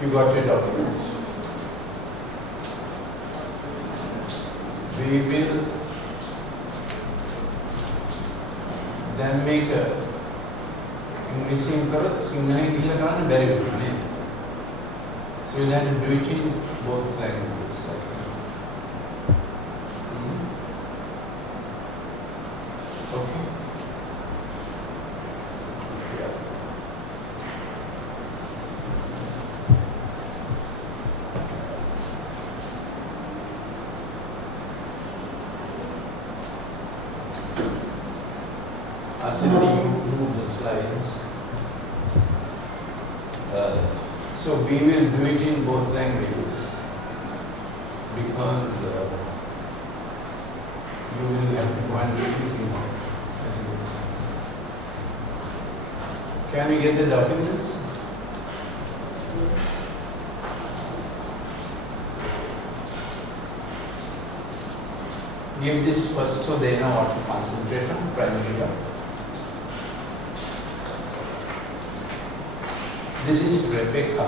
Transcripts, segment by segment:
You got your documents. We will then make a English Sinhala very good. So we'll have to do it in both languages, I think. Okay. Yeah. Asini, you move the slides. So we will do it in both languages because you will have to go and read it in Sinhala. Can we get the documents? Give this first so they know what to concentrate on, primarily. This is Rebecca.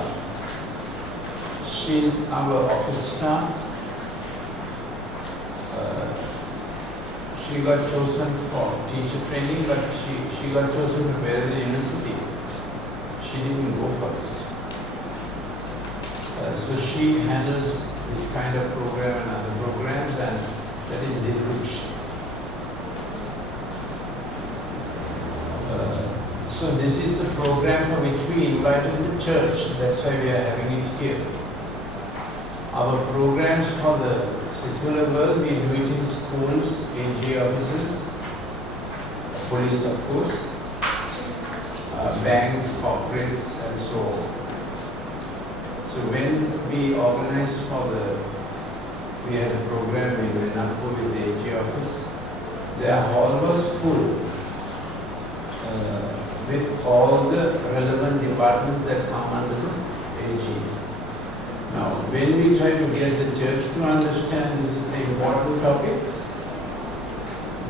She is our office staff. She got chosen for teacher training, but she got chosen to prepare the university. She didn't go for it. So she handles this kind of program and other programs, and that is Dilruch. So this is the program for which we invited the church. That's why we are having it here. Our programs for the secular world, we do it in schools, AG offices, police of course, banks, corporates and so on. So when we organized we had a program in Venapur with the AG office, their hall was full with all the relevant departments that come under the AG. Now, when we try to get the church to understand this is an important topic,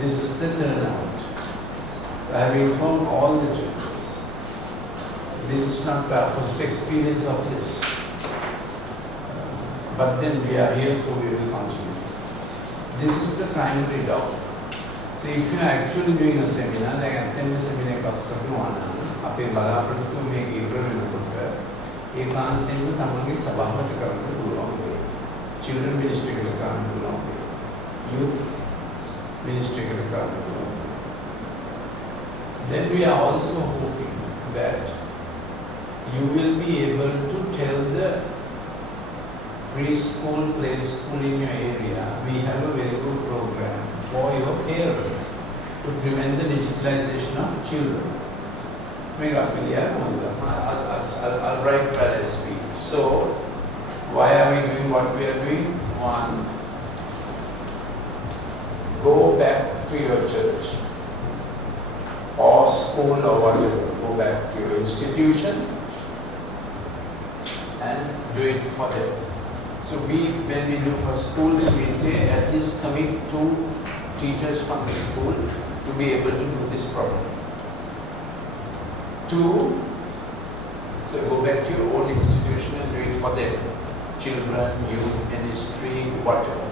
this is the turnout. So I have informed all the churches. This is not our first experience of this. But then we are here, so we will continue. This is the primary doc. So if you are actually doing a seminar, like attend a seminar, children ministry youth ministry. Then we are also hoping that you will be able to tell the preschool, play school in your area. We have a very good program for your parents to prevent the digitalization of children. I'll write while I speak. So, why are we doing what we are doing? One, go back to your church or school or whatever. Go back to your institution and do it for them. So when we do for schools, we say at least commit 2 teachers from the school to be able to do this properly. 2, so go back to your own institution and do it for them. Children, youth, ministry, whatever.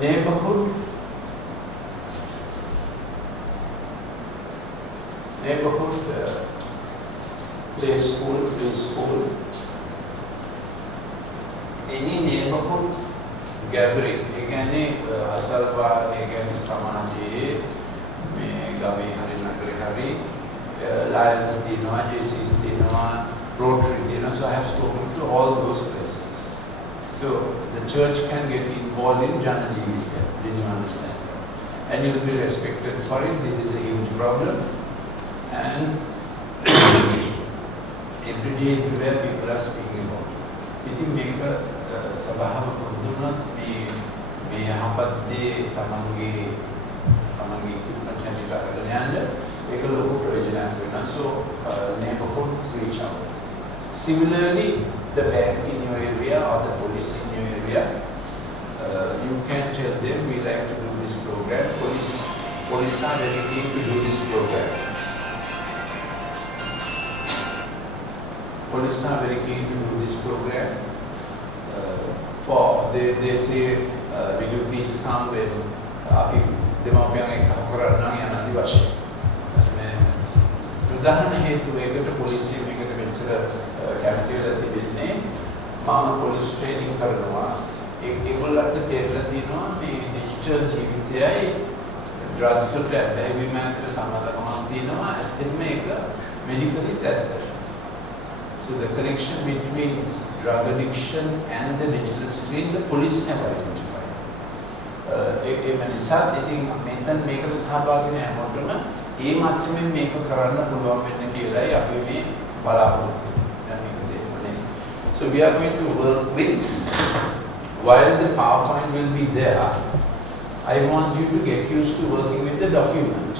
Neighborhood play school, preschool, any neighborhood gathering, again, asalwa, again, samaji, me game hari nagari hari, Lions Dinoa, JC's Dinoa, Rotary Dinoa. So I have spoken to all those places. So the church can get involved in Jana Jivita. Did you understand that? And you will be respected for it. This is a huge problem. And every day, everywhere, people are speaking about it. It make a sabahama kurduna me hapadde tamangi equipment and it so neighborhood reach out. Similarly, the bank in your area or the police in your area, you can tell them we like to do this program. Police are very keen to do this program. police are very keen to do this program. For they say, will you please come when දෙමාපියන් එක්ක කරන්න යන ආදි වශයෙන්. මේ ප්‍රධාන හේතුව ඒකට පොලිසිය මේකට මෙච්චර කැමති වෙලා තිබෙන්නේ මම පොලිස් ට්‍රේනින් කරනවා. ඒගොල්ලන්ට තේරෙලා තියෙනවා මේ ඩිජිටල් ජීවිතයයි ඩ්‍රග්ස් වලට බැහැවීම අතර සම්බන්ධකමක් තියෙනවා. ඇත්තටම මේක medically ඇත්ත. So the connection between drug addiction and the digital screen, the police have identified. ඒ මනසත් ඉතින් මෙතන මේකට සහභාගී වෙන හැමෝටම ඒ මට්ටමින් මේක කරන්න පුළුවන් වෙන්න කියලායි අපි මේ බලාපොරොත්තු වෙන්නේ. So we are going to work with, while the PowerPoint will be there, I want you to get used to working with the document.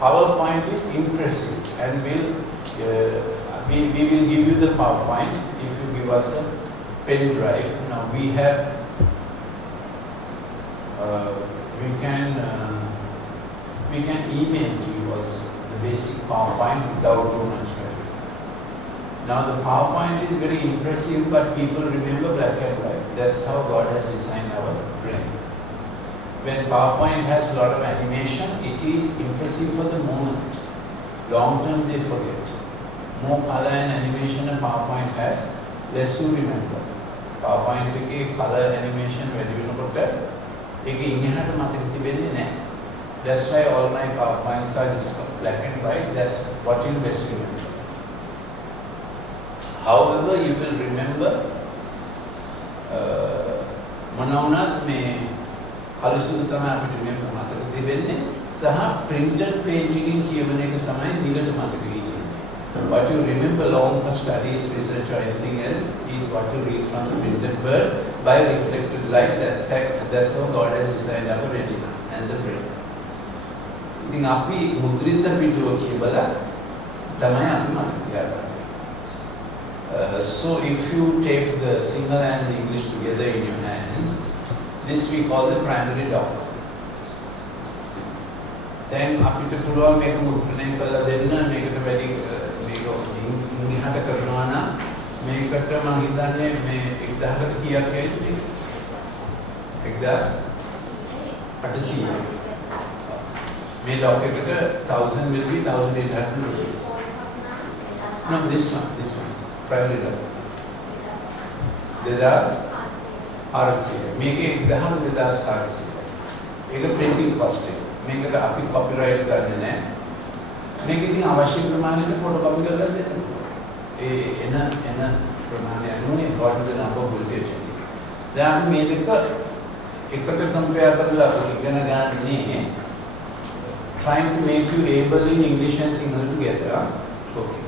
PowerPoint is impressive and we will give you the PowerPoint if you give us a pen drive. Now we have, we can email to you also the basic PowerPoint without too much traffic. Now the PowerPoint is very impressive, but people remember black and white. That's how God has designed our brain. When PowerPoint has a lot of animation, it is impressive for the moment. Long term they forget. More color and animation a PowerPoint has, less you remember. PowerPoint එකේ color animation වැඩි වෙනකොට ඒක ඉන්නහට මතක තිබෙන්නේ නැහැ. That's why all my PowerPoints are just black and white. That's what you best remember. However, you will remember මොනවුනත් මේ කලසුදු තමයි අපිට මේ මතක තිබෙන්නේ සහ printed page එකකින් කියවන එක තමයි දිගට මතක හිටින්නේ. What you remember long for studies, research or anything else is what you read from the printed word by reflected light. That's how God has designed our retina and the brain. ඉතින් අපි මුද්‍රිත පිටුව කියවලා තමයි අපි මතක තියාගන්නේ. So if you take the Sinhala and the English together in your hand, this we call the primary doc. Then අපිට පුළුවන් මේක මුද්‍රණය කරලා දෙන්න මේකට වැඩි මේක ඉංග්‍රීසියට කරනවා නම් මේකට මම හිතන්නේ මේ 1000කට කීයක් ඇයිද මේක 1800 මේ doc එකට 1000 will be 1800 rupees. No, this one primary doc 2400 මේකේ 2400 ඒක printing cost එක. මේකට අපි copyright ගන්නෙ නැහැ. මේක ඉතින් අවශ්‍ය ප්‍රමාණයට photocopy කරලා දෙන්න. ඒ එන ප්‍රමාණය අනුවනේ according to the number of voltage. දැන් අපි මේ දෙක එකට compare කරලා ඉගෙන ගන්නේ trying to make you able in English and Sinhala together. Okay.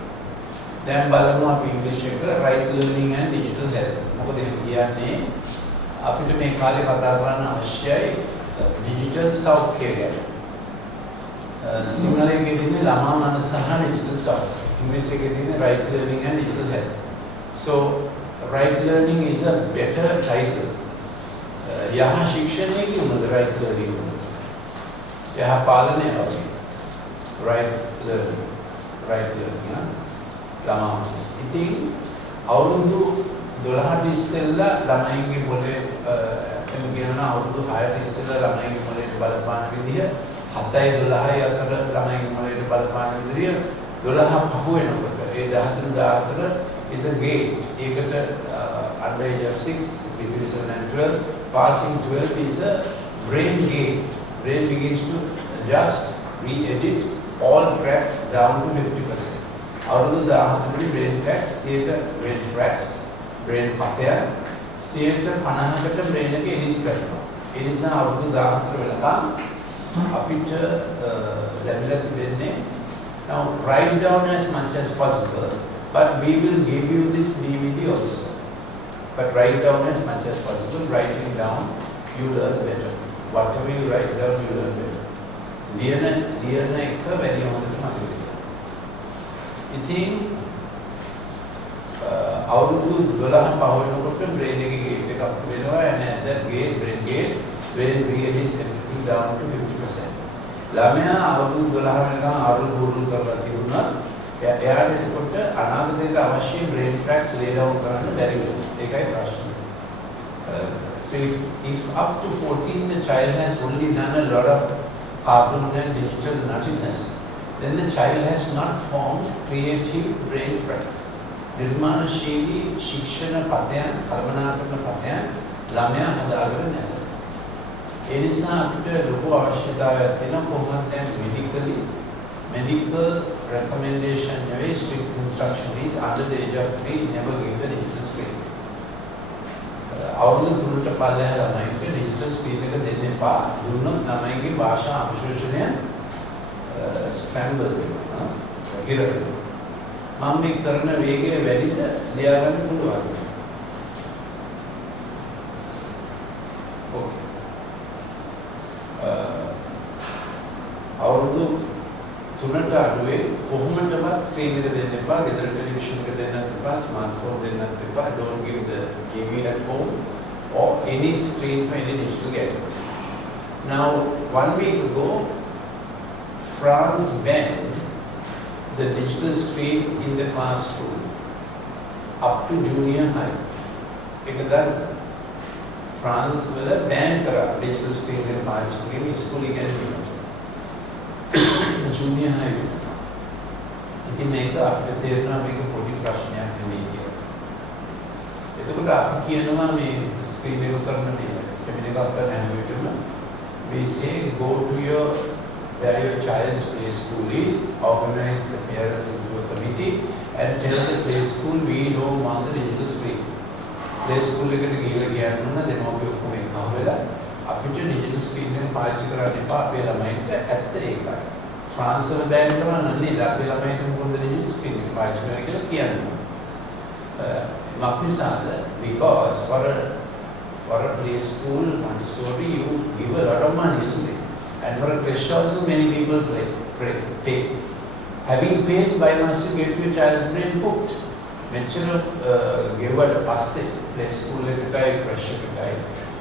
දැන් බලමු අපි English එක right learning and digital health. මොකද එහෙම කියන්නේ අපිට මේ කාලේ කතා කරන්න අවශ්‍යයි digital සෞඛ්‍ය ගැන. සිංහලයේ තියෙන ළමා මනස සහ digital සෞඛ්‍ය. ඉංග්‍රීසියේ තියෙන right learning and digital health. So right learning is a better title. යහ ශික්ෂණයේ කියනද right learning වුණා. යහ පාලනය වගේ. right learning. ළමා මනස. ඉතින් අවුරුදු 12ට ඉස්සෙල්ලා ළමයින්ගේ මොලේ එම් කියනවා අවුරුදු 6ට ඉස්සෙල්ලා ළමයින්ගේ මොලේට බලපාන විදිය 7යි 12යි අතර ළමයින්ගේ මොලේට බලපාන විදිය 12 පහ වෙනකොට ඒ 14 is a gate. ඒකට under age of 6 between 7 and 12 passing 12 is a brain gate. Brain begins to adjust, re-edit all tracks down to 50%. අවුරුදු 14 brain tracks, brain tracks, brain පතය 50%කට brain එක edit කරනවා. ඒ නිසා අවුරුදු 14 වෙනකම් අපිට ලැබිලා තිබෙන්නේ now write down as much as possible, but we will give you this DVD also. But write down as much as possible. Writing down, you learn better. Whatever you write down, you learn better. ලියන එක වැඩි හොඳට මතක තියාගන්න. ඉතින් අවුරුදු 12 පහ වෙනකොට brain එකේ gate එකක් වෙනවා and at that gate brain re-edits everything down to 50%. ළමයා අවුරුදු 12 වෙනකන් අරුල් බුරුල් කරලා තිබුණා එයාට එතකොට අනාගතයට අවශ්‍ය brain tracks lay down කරන්න බැරි වෙනවා. ඒකයි ප්‍රශ්නේ. So if up to 14 the child has only done a lot of cartoon and digital nuttiness, then the child has not formed creative brain tracks. නිර්මාණශීලී ශික්ෂණ පතයන්, කළමනාකරන පතයන් ළමයා හදාගෙන නැත. ඒ නිසා අපිට ලොකු අවශ්‍යතාවයක් තියෙනවා කොහොමද දැන් medical recommendation නෙවෙයි strict instruction is under the age of 3 never give the digital screen. අවුරුදු 3ට පල්ලෙහා ළමයින්ට digital screen එක දෙන්න එපා. දුන්නොත් ළමයින්ගේ භාෂා අභිශෝෂණය scramble වෙනවා. හිර වෙනවා. මම මේ කරන වේගය වැඩිද ලියා ගන්න පුළුවන්. ඕකේ. අවුරුදු 3ට අඩුවේ කොහොමදවත් ස්ක්‍රීන් එක දෙන්න එපා. ගෙදර ටෙලිවිෂන් එක දෙන්නත් එපා. ස්මාර්ට්ෆෝන් දෙන්නත් එපා. Don't give the TV at home or any screen for any digital gadget. Now, 1 week ago, France banned the digital screen in the classroom up to junior high. France will ban digital screen in school again. Junior high. ඉතින් මේක අපිට තේරෙනවා මේක පොඩි ප්‍රශ්නයක් නෙමෙයි කියලා. එතකොට අපි කියනවා මේ ස්ක්‍රීන් එක කරන මේ සෙමිනාර් එකක් කරන හැම විටම we say go to where your child's play school is, organize the parents into a committee and tell the play school we don't want the digital screen. Play school එකට ගිහලා ගියන්න දෙමව්පියෝ ඔක්කොම එකව වෙලා අපිට digital screen එක පාවිච්චි කරන්න එපා අපේ ළමයින්ට ඇත්ත ඒකයි. France වල බෑන් කරන්නේ නේද අපේ ළමයින්ට මොකද digital screen එක පාවිච්චි කරන්න කියලා කියන්නේ. මක්නිසාද because for a play school Montessori you give a lot of money, isn't it? And for a creche also many people pay. Having paid, why must you get your child's brain hooked? Mention ගෙවුවට පස්සේ play school එකටයි creche එකටයි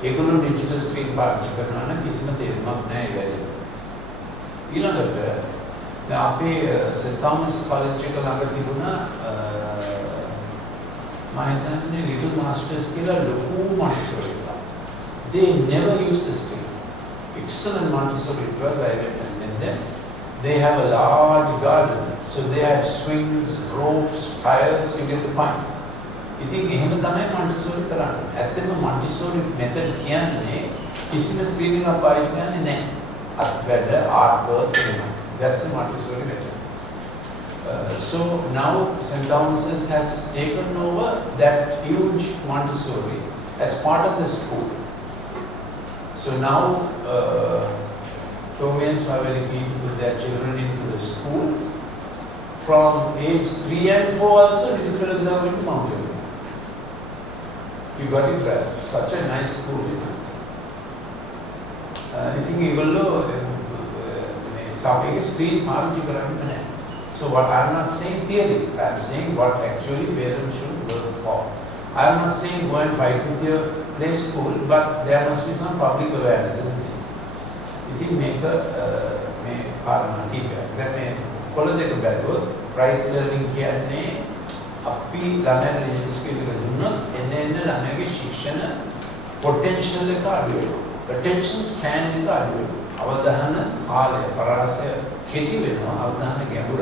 ඒගොල්ලෝ digital screen පාවිච්චි කරනවා නම් කිසිම තේරුමක් නැහැ ඒ වැඩේ. ඊළඟට දැන් අපේ St. Thomas College එක ළඟ තිබුණා මම හිතන්නේ Little Masters කියලා ලොකු Montessori එකක්. They never used the screen. Excellent Montessori it was. I went and met them. They have a large garden, so they have swings, ropes, tires. You get the point. ඉතින් එහෙම තමයි Montessori කරන්නේ. ඇත්තම Montessori method කියන්නේ කිසිම screen එකක් පාවිච්චි කරන්නේ නැහැ. අත්වැඩ art work එහෙම. That's the Montessori method. So now St. Thomas's has taken over that huge Montessori as part of the school. So now Thomians are very keen to put their children into the school. From age 3 and 4 also, little fellows are going to Mount Everest. You got it right. Such a nice school, you know. I think even though some screen පාවිච්චි කරන්නේ නැහැ. So what I am not saying theory, I am saying what actually parents should work for. I am not saying go and fight with your play school, but there must be some public awareness, isn't it? ඉතින් මේක මේ කාරණා කීපයක්. දැන් මේ කොළ දෙක බැලුවොත් right learning කියන්නේ අපි ළමයාට digital skill එක දුන්නොත් එන්න ළමයාගේ ශික්ෂණ potential එක අඩු වෙනවා. attention span එක අඩු වෙනවා. අවධාන කාලය පරාසය කෙටි වෙනවා. අවධාන ගැඹුර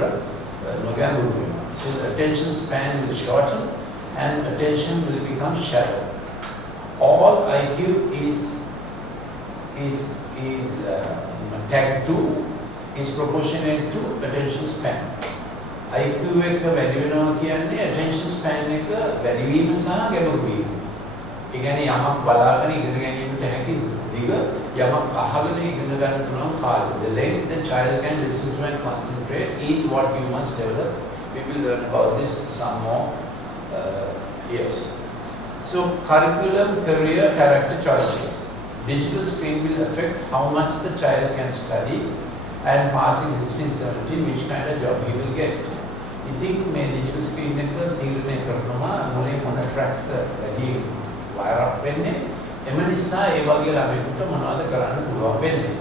නොගැඹුරු වෙනවා. So the attention span will shorten and attention will become shallow. All IQ is tagged to is proportionate to attention span. IQ එක වැඩි වෙනවා කියන්නේ attention span එක වැඩි වීම සහ ගැඹුරු වීම. ඒ කියන්නේ යමක් බලාගෙන ඉගෙන ගැනීමට හැකි දිග යමක් අහගෙන ඉගෙන ගන්න පුළුවන් කාලය. The length the child can listen to and concentrate is what you must develop. We will learn about this some more years. So curriculum, career, character choices. Digital screen will affect how much the child can study and passing 16, 17, which kind of job he will get. ඉතින් මේ digital screen එක තීරණය කරනවා මොලේ මොන tracks වැඩි wire up වෙන්නේ. එම නිසා ඒ වගේ ළමයින්ට මොනවද කරන්න පුළුවන් වෙන්නේ.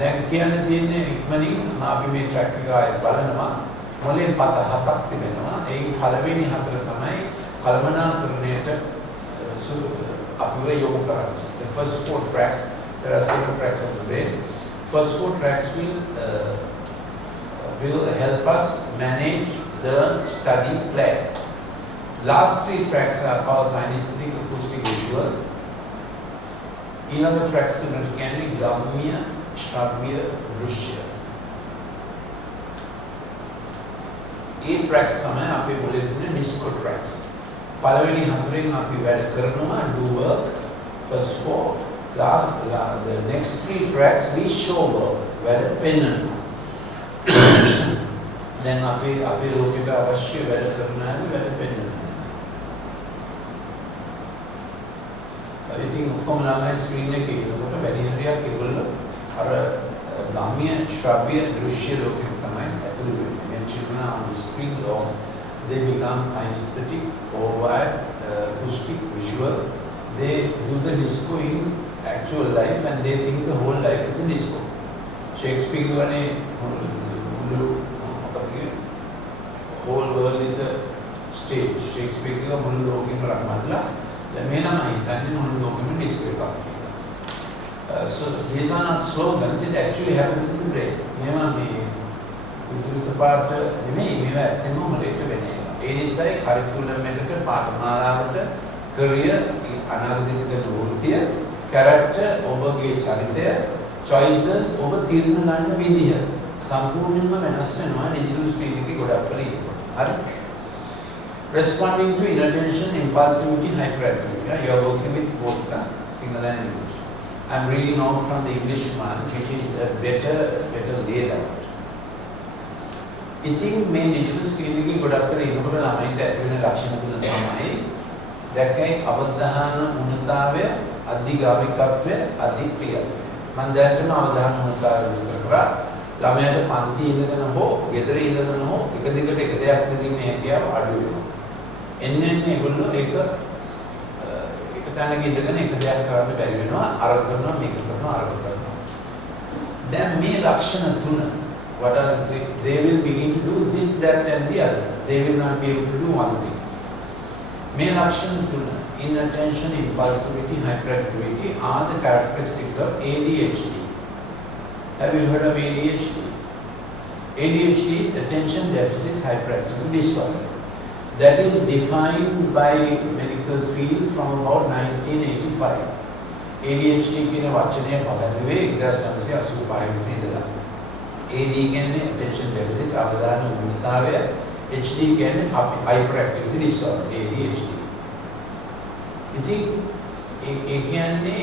දැන් කියන්න තියෙන්නේ ඉක්මනින් අපි මේ track එක ආයෙත් බලනවා. මොලේ පත හතක් තිබෙනවා. ඒකේ පළවෙනි හතර තමයි කල්පනාකරණයට අපිව යොමු කරන්නේ. The first 4 tracks, there are 7 tracks of the brain. First 4 tracks will help us manage, learn, study, play. Last 3 tracks are called kinesthetic, acoustic, visual. ඊළඟ tracks තුනට කියන්නේ ගම්ම්‍ය, ශ්‍රව්‍ය, දෘශ්‍ය. ඒ tracks තමයි අපේ මොලේ තියෙන disco tracks. පළවෙනි හතරෙන් අපි වැඩ කරනවා do work, first 4. The next 3 tracks we show work, වැඩ පෙන්වනවා. දැන් අපේ ලෝකෙට අවශ්‍ය වැඩ කරනවා වැඩ පෙන්වනවා. ඉතින් ඔක්කොම ළමයි ස්ක්‍රීන් එකේ ඉන්නකොට වැඩි හරියක් ඒගොල්ලෝ අර ගම්ම්‍ය, ශ්‍රව්‍ය, දෘශ්‍ය ලෝකෙට තමයි ඇතුළු වෙන්නේ. When children are on the screen law, they become kinesthetic, overwide, acoustic, visual. They do the disco in actual life and they think the whole life is a disco. Shakespeare wane whole world is a stage. Shakespeare ka mulu lokema ramanla. The main hitanne mulu lokema disco ekak kiyala. So these are not slogans. It actually happens in the brain. Mema me විද්‍යුත් පාට නෙමෙයි මේවා ඇත්තම මොලේට වෙන ඒවා. ඒ නිසායි කරිකුලම් එකට පාඨමාලාවට career අනාගතයේ තියෙන වෘත්තිය, character ඔබගේ චරිතය, choices ඔබ තීරණ ගන්න විදිහ සම්පූර්ණයෙන්ම වෙනස් වෙනවා digital screen එකේ ගොඩක් වෙලා ඉන්නකොට. හරි? Responding to inattention, impulsivity, hyperactivity. You are working with both the Sinhala and English. I am reading out from the English one, which is better laid out. ඉතින් මේ digital screen එකේ ගොඩක් වෙලා ඉන්නකොට ළමයින්ට ඇති වෙන ලක්ෂණ තුන තමයි දැක්කයි අවධාන උණතාවය, අධිගාමිකත්වය, අධික්‍රියාත්වය. මම දැනටම අවධාන උණතාවය විස්තර කරා. ළමයාට පන්ති ඉඳගෙන හෝ ගෙදර ඉඳගෙන හෝ එක දිගට එක දෙයක් දෙකින්නේ හැකියාව අඩු වෙනවා. එන්නේ ඒගොල්ලෝ එක තැනක ඉඳගෙන එක දෙයක් කරන්න බැරි වෙනවා. අර කරනවා මේක කරනවා අර කරනවා. දැන් මේ ලක්ෂණ තුන what are the 3? They will begin to do this, that and the other. They will not be able to do one thing. Main lakshana tuna, inattention, impulsivity, hyperactivity are the characteristics of ADHD. Have you heard of ADHD? ADHD is attention deficit hyperactivity disorder. That is defined by medical field from about 1985. ADHD කියන වචනය පළඳුවේ 1985 ඉඳලා. AD කියන්නේ attention deficit අවධාන උන්නතාවය, HD කියන්නේ hyperactivity disorder, ADHD. ඉතින් ඒ කියන්නේ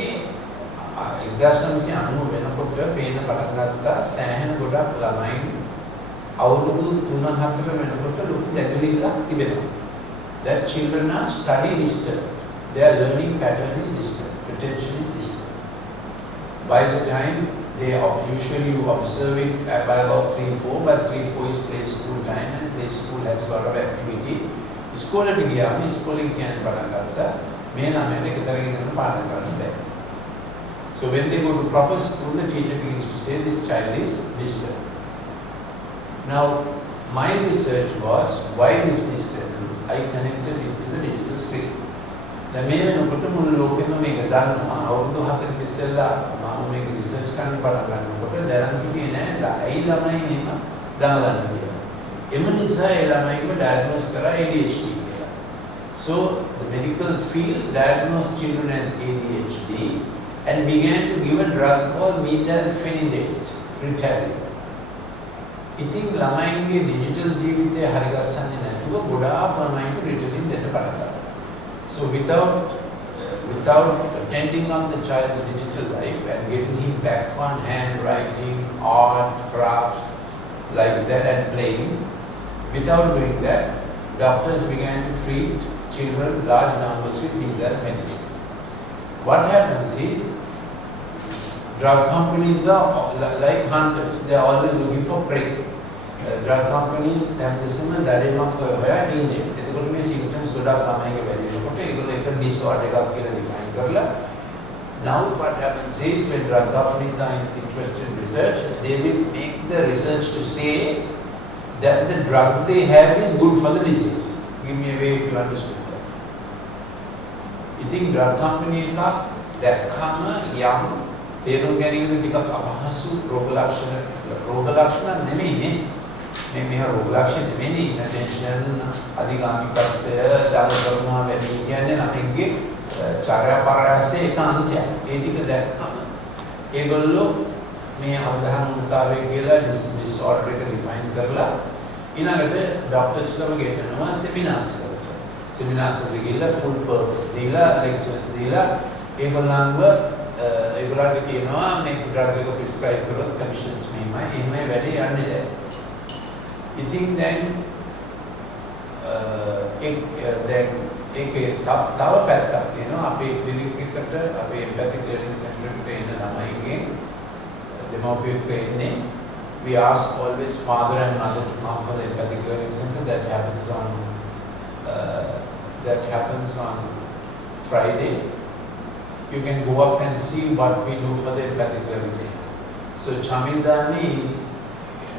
1990 වෙනකොට පේන පටන් ගත්තා සෑහෙන ගොඩක් ළමයින් අවුරුදු 3-4 වෙනකොට ලොකු දැකලිලක් තිබෙනවා. That children are study disturbed. Their learning pattern is disturbed. Attention is disturbed. By the time they usually observe it by about 3-4, but 3-4 is play school time and play school has a lot of activity. School at ගියාම school එක කියන්නේ පටන් ගත්තා මේ ළමයට එකතර ගෙදරට පාඩම් කරන්න බැහැ. So when they go to proper school, the teacher begins to say this child is disturbed. Now my research was why this disturbance. I connected it to the digital screen. දැන් මේ වෙනකොට මුළු ලෝකෙම මේක දන්නවා. අවුරුදු 4ක ඉස්සෙල්ලා මම මේක රිසර්ච් කරන්න පටන් ගන්නකොට දැනන් හිටියේ නෑ ඇයි ළමයි මේක දඟලන්නේ කියලා. එම නිසා ඒ ළමයිව diagnose කරා ADHD කියලා. So the medical field diagnosed children as ADHD and began to give a drug called methylphenidate, Ritalin. ඉතින් ළමයින්ගේ digital ජීවිතය හරිගස්සන්නේ නැතුව ගොඩාක් ළමයින්ට Ritalin දෙන්න පටන් ගත්තා. So without attending on the child's digital life and getting him back on handwriting, art, crafts, like that and playing, without doing that, doctors began to treat children large numbers with methylphenidate. What happens is, drug companies are like hunters, they are always looking for prey. Drug companies have the similar dilemma hoya inject. එතකොට මේ symptoms ගොඩක් ළමයිගේ වැඩි වෙනකොට ඒගොල්ලෝ එක disorder එකක් කියලා define කරලා now what happens is when drug companies are interested in research, they will make the research to say that the drug they have is good for the disease. Give me a way if you understood that. You think drug company එකක් දැක්කම යම් තේරුම් ගැනීමට ටිකක් අපහසු රෝග ලක්ෂණ නෙමෙයිනේ. මේ රෝග ලක්ෂණ නෙමෙයි. ඉන්ටෙන්ෂන් අධිගාමිකත්වය දාන කරනවා වැඩි කියන්නේ ළමෙක්ගේ චර්යාපරාසයේ ඒකාන්තයක්. ඒ ටික දැක්කම ඒගොල්ලෝ මේ අවධානමතාවය කියලා disorder එක define කරලා ඊළඟට ડોක්ටර්ස්ලම ගෙන්නනවා සෙමිනාර්ස් වලට. සෙමිනාර්ස් වලට ගිහලා full perks දීලා lectures දීලා ඒගොල්ලන්ව ඒගොල්ලන්ට කියනවා මේ drug එක prescribe කරොත් commissions මෙහෙමයි එහෙමයි වැඩේ යන්නේ දැන්. ඉතින් දැන් ඒකේ තව පැත්තක් තියෙනවා අපේ ක්ලිනික් එකට අපේ empathic learning center එකට එන ළමයිගේ දෙමව්පියෙක් එන්නේ. We ask always father and mother to come for the empathic learning center. That happens on Friday. You can go up and see what we do for the empathic learning center. So Chamindani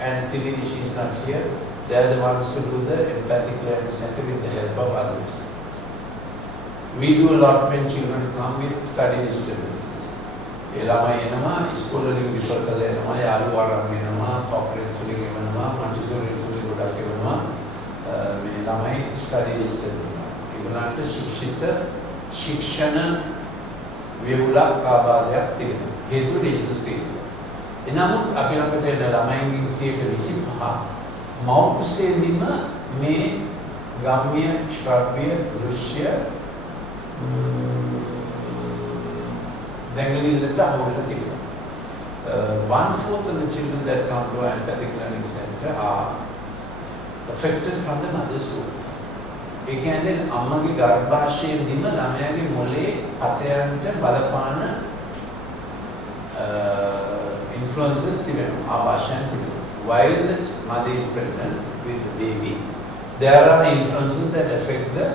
and Tilini, she is not here. They are the ones who do the empathic learning center with the help of others. We do a lot when children come with study disturbances. ළමයි එනවා ඉස්කෝලේ refer කරලා එනවා යාළුවෝ අරන් එනවා කොපරේට්ස් වලින් එනවා මොන්ටිසෝරිස් වලින් ගොඩක් එනවා මේ ළමයි ස්ටඩි ඩිස්ටර්බ් වෙනවා. ඒගොල්ලන්ට ශික්ෂණ වේවුලක් ආබාධයක් තිබෙනවා. හේතුව ඩිජිටල් ස්ක්‍රීන් එක. එනමුත් අපි ළඟට එන ළමයින්ගෙන් 25% මව්කුසේදීම මේ ගම්ම්‍ය ශ්‍රව්‍ය දෘශ්‍ය Bengaluru ahula tibuwa. 1/4 of the children that come to our empathic learning center are affected from the mother's womb. ඒ කියන්නේ අම්මගේ ගර්භාෂයේදීම ළමයාගේ මොලේ පතයන්ට බලපාන influences තිබෙනවා ආభాෂයන් තිබෙනවා. While the mother is pregnant with the baby, there are influences that affect the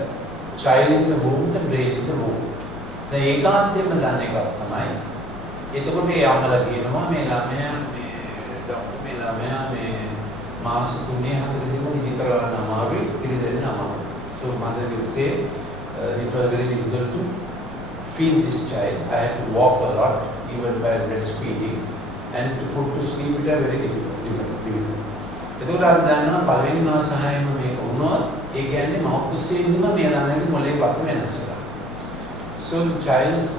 child in the womb, the brain in the womb. දැන් ඒකාන්තයෙන්ම දන්න එකක් තමයි. එතකොට ඒ අම්මලා කියනවා මේ ළමයා මේ ළමයා මේ මාස 3-4 නිදි කරවන්න අමාරුයි, පිළිදෙන්න අමාරුයි. So mother will say it was very difficult to feed this child. I had to walk a lot even while breastfeeding and to put to sleep it was very difficult. එතකොට අපි දන්නවා පළවෙනි මාස 6ම මේක වුණොත් ඒ කියන්නේ මව් කුසේදීම මේ ළමයාගේ මොලේ පත වෙනස් වෙනවා. So the child's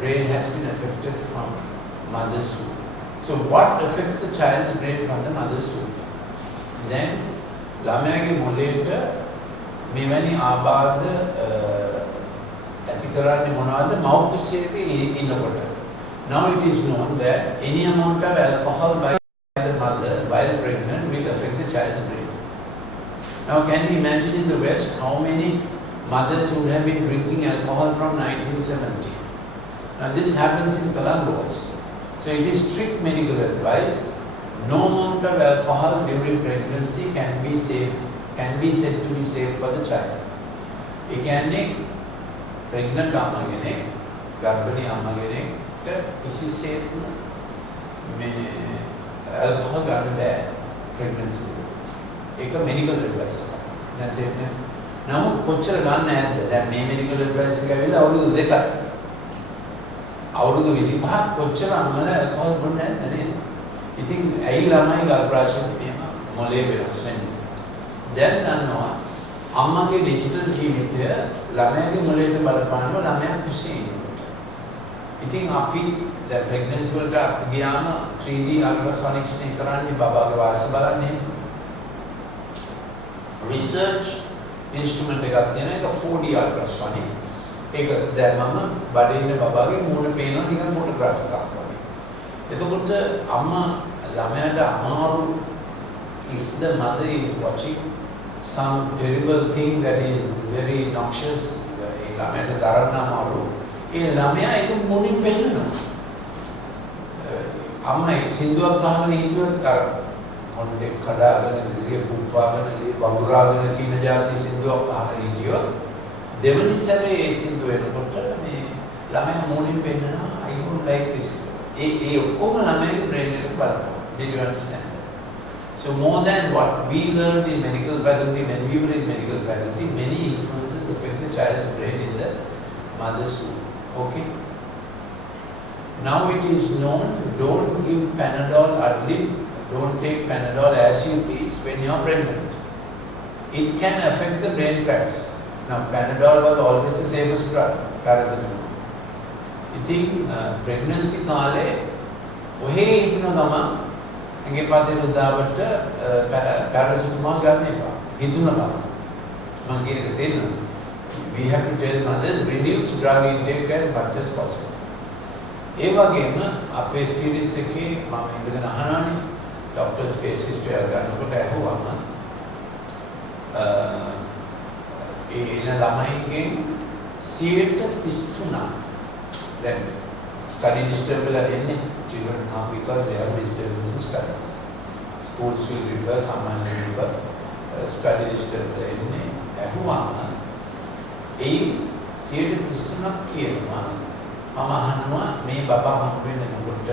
brain has been affected from mother's womb. So what affects the child's brain from the mother's womb? Then ළමයාගේ මොළයට මෙවැනි ආබාධ ඇති කරන්නේ මොනවද? මව් කුසේදී ඉන්නකොට. Now it is known that any amount of alcohol by the mother while pregnant will affect the child's brain. Now can you imagine in the West how many mothers would have been drinking alcohol from 1970. Now this happens in Colombo also. So it is strict medical advice. No amount of alcohol during pregnancy can be said to be safe for the child. ඒ කියන්නේ pregnant අම්මා කෙනෙක්, ගර්භණී අම්මා කෙනෙක්ට කිසිසේත්ම මේ alcohol ගන්න බෑ pregnancy. ඒක medical advice එකක්. නැත්නම් නමුත් කොච්චර ගන්න නැද්ද? දැන් මේ මෙඩිකල් ඇඩ්වයිස් එක ඇවිල්ලා අවුරුදු 2යි. අවුරුදු 25ක් කොච්චර අම්මලා ඇල්කොහොල් බොන්නේ නැද්ද නේද? ඉතින් ඇයි ළමයි ගර්භාෂයේ මෙහෙම මොලේ වෙනස් වෙන්නේ? දැන් දන්නවා අම්මගේ ඩිජිටල් ජීවිතය ළමයාගේ මොලේට බලපානවා ළමයා කුසේ ඉන්නකොට. ඉතින් අපි දැන් ප්‍රෙග්නන්සි වලට ගියාම 3D අල්ට්‍රාසොනික්ස් නේ කරන්නේ බබාගේ වාස බලන්නේ. රිසර්ච් instrument එකක් තියෙනවා ඒක 4D ultrasonic. ඒක දැම්මම බඩේ ඉන්න බබාගේ මූණ පේනවා නිකන් ෆොටෝග්‍රාෆ් එකක් වගේ. එතකොට අම්මා ළමයාට අමාරු if the mother is watching some terrible thing that is very noxious ඒ ළමයාට දරන්න අමාරු. ඒ ළමයා ඒක මූණින් පෙන්නනවා. අම්මා සින්දුවක් අහගෙන හිටියොත් අර කොණ්ඩේ කඩාගෙන ඉරිය පුප්පාගෙන වගුරාගෙන කියන જાති සින්දුවක් අහගෙන හිටියොත් දෙවනි සැරේ ඒ සින්දුව එනකොට මේ ළමයා මූණින් පෙන්නනවා I don't like this. ඒ ඔක්කොම ළමයාගේ බ්‍රේන් එකට බලපාන. Did you understand that? So more than what we learned in medical faculty, when we were in medical faculty, many influences affect the child's brain in the mother's womb. Okay? Now it is known, don't give Panadol early, don't take Panadol as you please when you are pregnant. It can affect the brain tracts. Now Panadol was always the safest drug, paracetamol. I think pregnancy කාලේ ඔහේ ඉන්න ගමන් ඇඟේ පතේ උදාවට paracetamol ගන්න එපා. හිතුන ගමන්. මම කියන එක තේරෙනවද? We have to tell mothers reduce drug intake as much as possible. ඒ වගේම අපේ සීරීස් එකේ මම ඉඳගෙන අහනවානේ ડોක්ටර්ස් කේස් හිස්ටරි එක ගන්නකොට ඇහුවම ඒ එන ළමයින්ගෙන් 33 then study disturb වෙලා ඉන්නේ children come because they have disturbance in studies. Schools will refer someone will refer study disturb වෙලා ඉන්නේ ඇහුවම ඒ 33 කියනවා මම අහනවා මේ බබා හම්බ වෙනකොට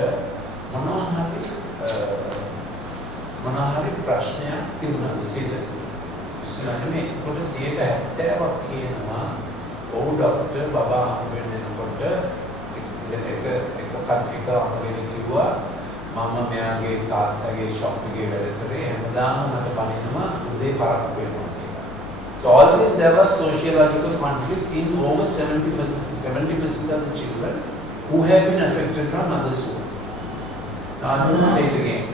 මොනවා හරි ප්‍රශ්නයක් තිබුණාද සිත ඉස්සරහට මේ කොට 70ක් කියනවා ඔව් ડોක්ටර් බබා හම්බ වෙනකොට එක අමරෙන් කිව්වා මම මෙයාගේ තාත්තගේ ෂොප් එකේ වැඩ කරේ හැමදාම මට පනිනවා උදේ පරක්කු වෙනවා කියලා. So always there was sociological conflict in over 70% of the children who have been affected from mother's womb. Now I will say it again.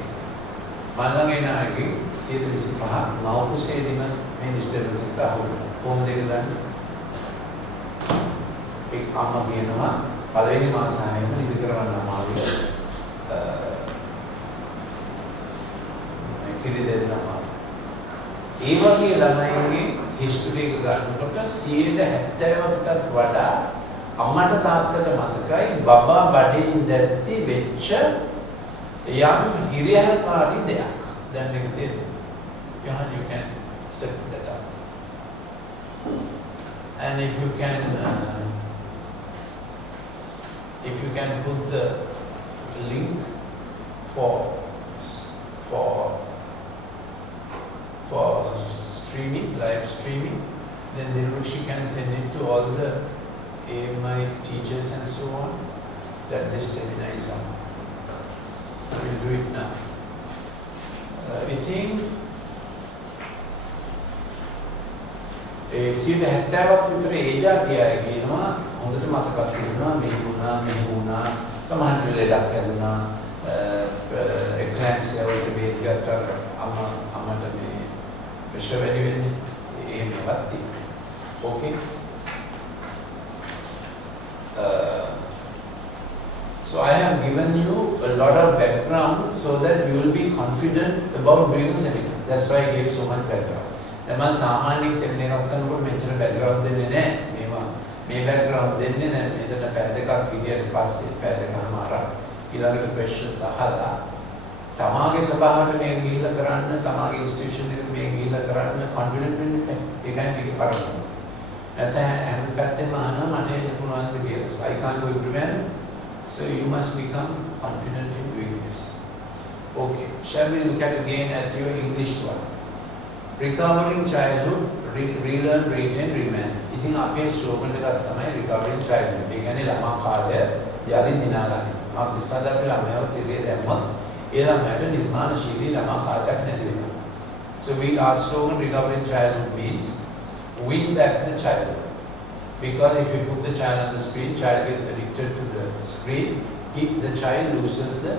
මල්ලගේ නායකගේ 125 මවකුසේදීම මේ disturbance එකට අහු වෙනවා. කොහොමද ඒක දන්නේ? ඒ අම්මා කියනවා පළවෙනි මාස 6ෙම නිදි කරවන්න අමාරුයි. කිරි දෙන්න අමාරුයි. ඒ වගේ ළමයින්ගේ හිස්ටරි එක ගන්නකොට 70%කට වඩා අම්මට තාත්තට මතකයි බබා බඩේ ඉඳද්දි වෙච්ච යම් හිරිහැරකාරී දෙයක්. දැන් මේක තේරෙන්නේ. You can set that up. And if you can put the link for streaming, live streaming, then she can send it to all the AMI teachers and so on that this seminar is on. We'll do it now. I think 70ක් විතර ඒ જાතිය අය කියනවා හොඳට මතකත් තියෙනවා මේ වුණා සමහර වෙලෙලක් ඇදුනා එක්ලැම්ස් වලට බේත් ගත්තා අම්මට මේ ප්‍රෙෂර් වැඩි වෙන්නේ එහෙමවත් තියෙනවා. Okay. So I have given you a lot of background so that you will be confident about doing a seminar. That's why I gave so much background. මම සාමාන්‍යයෙන් සෙමිනාර් එකක් කරනකොට මෙච්චර බෑග්ග්‍රවුන්ඩ් දෙන්නේ නැහැ. මේ බෑග්ග්‍රවුන්ඩ් දෙන්නේ නැහැ. මෙතන පැය දෙකක් හිටියට පස්සේ පැය දෙකමාරක් ඊළඟට ක්වෙස්චන්ස් අහලා තමාගේ සභාවට මේ ගිහිල්ලා කරන්න තමාගේ ඉන්ස්ටිටියුෂන් එකට මේ ගිහිල්ලා කරන්න කොන්ෆිඩන්ට් වෙන්න එපා. ඒකයි මේකේ පරම. නැත්නම් හැම පැත්තෙම අහනවා මට එන්න පුළුවන්ද කියලා. So I can't go everywhere. So you must become confident in doing this. Okay. Shall we look at again at your English one? Recovering childhood, relearn, retain, remanage. ඉතින් අපේ ස්ලෝගන් එකක් තමයි recovering childhood. ඒ කියන්නේ ළමා කාලය යලි දිනා ගන්න. මම විසඳ අපේ ළමයව තිරේ දැම්මොත් ඒ ළමයට නිර්මාණශීලී ළමා කාලයක් නැති වෙනවා. So our slogan recovering childhood means win back the childhood. Because if you put the child on the screen, child gets addicted to the screen, the child loses the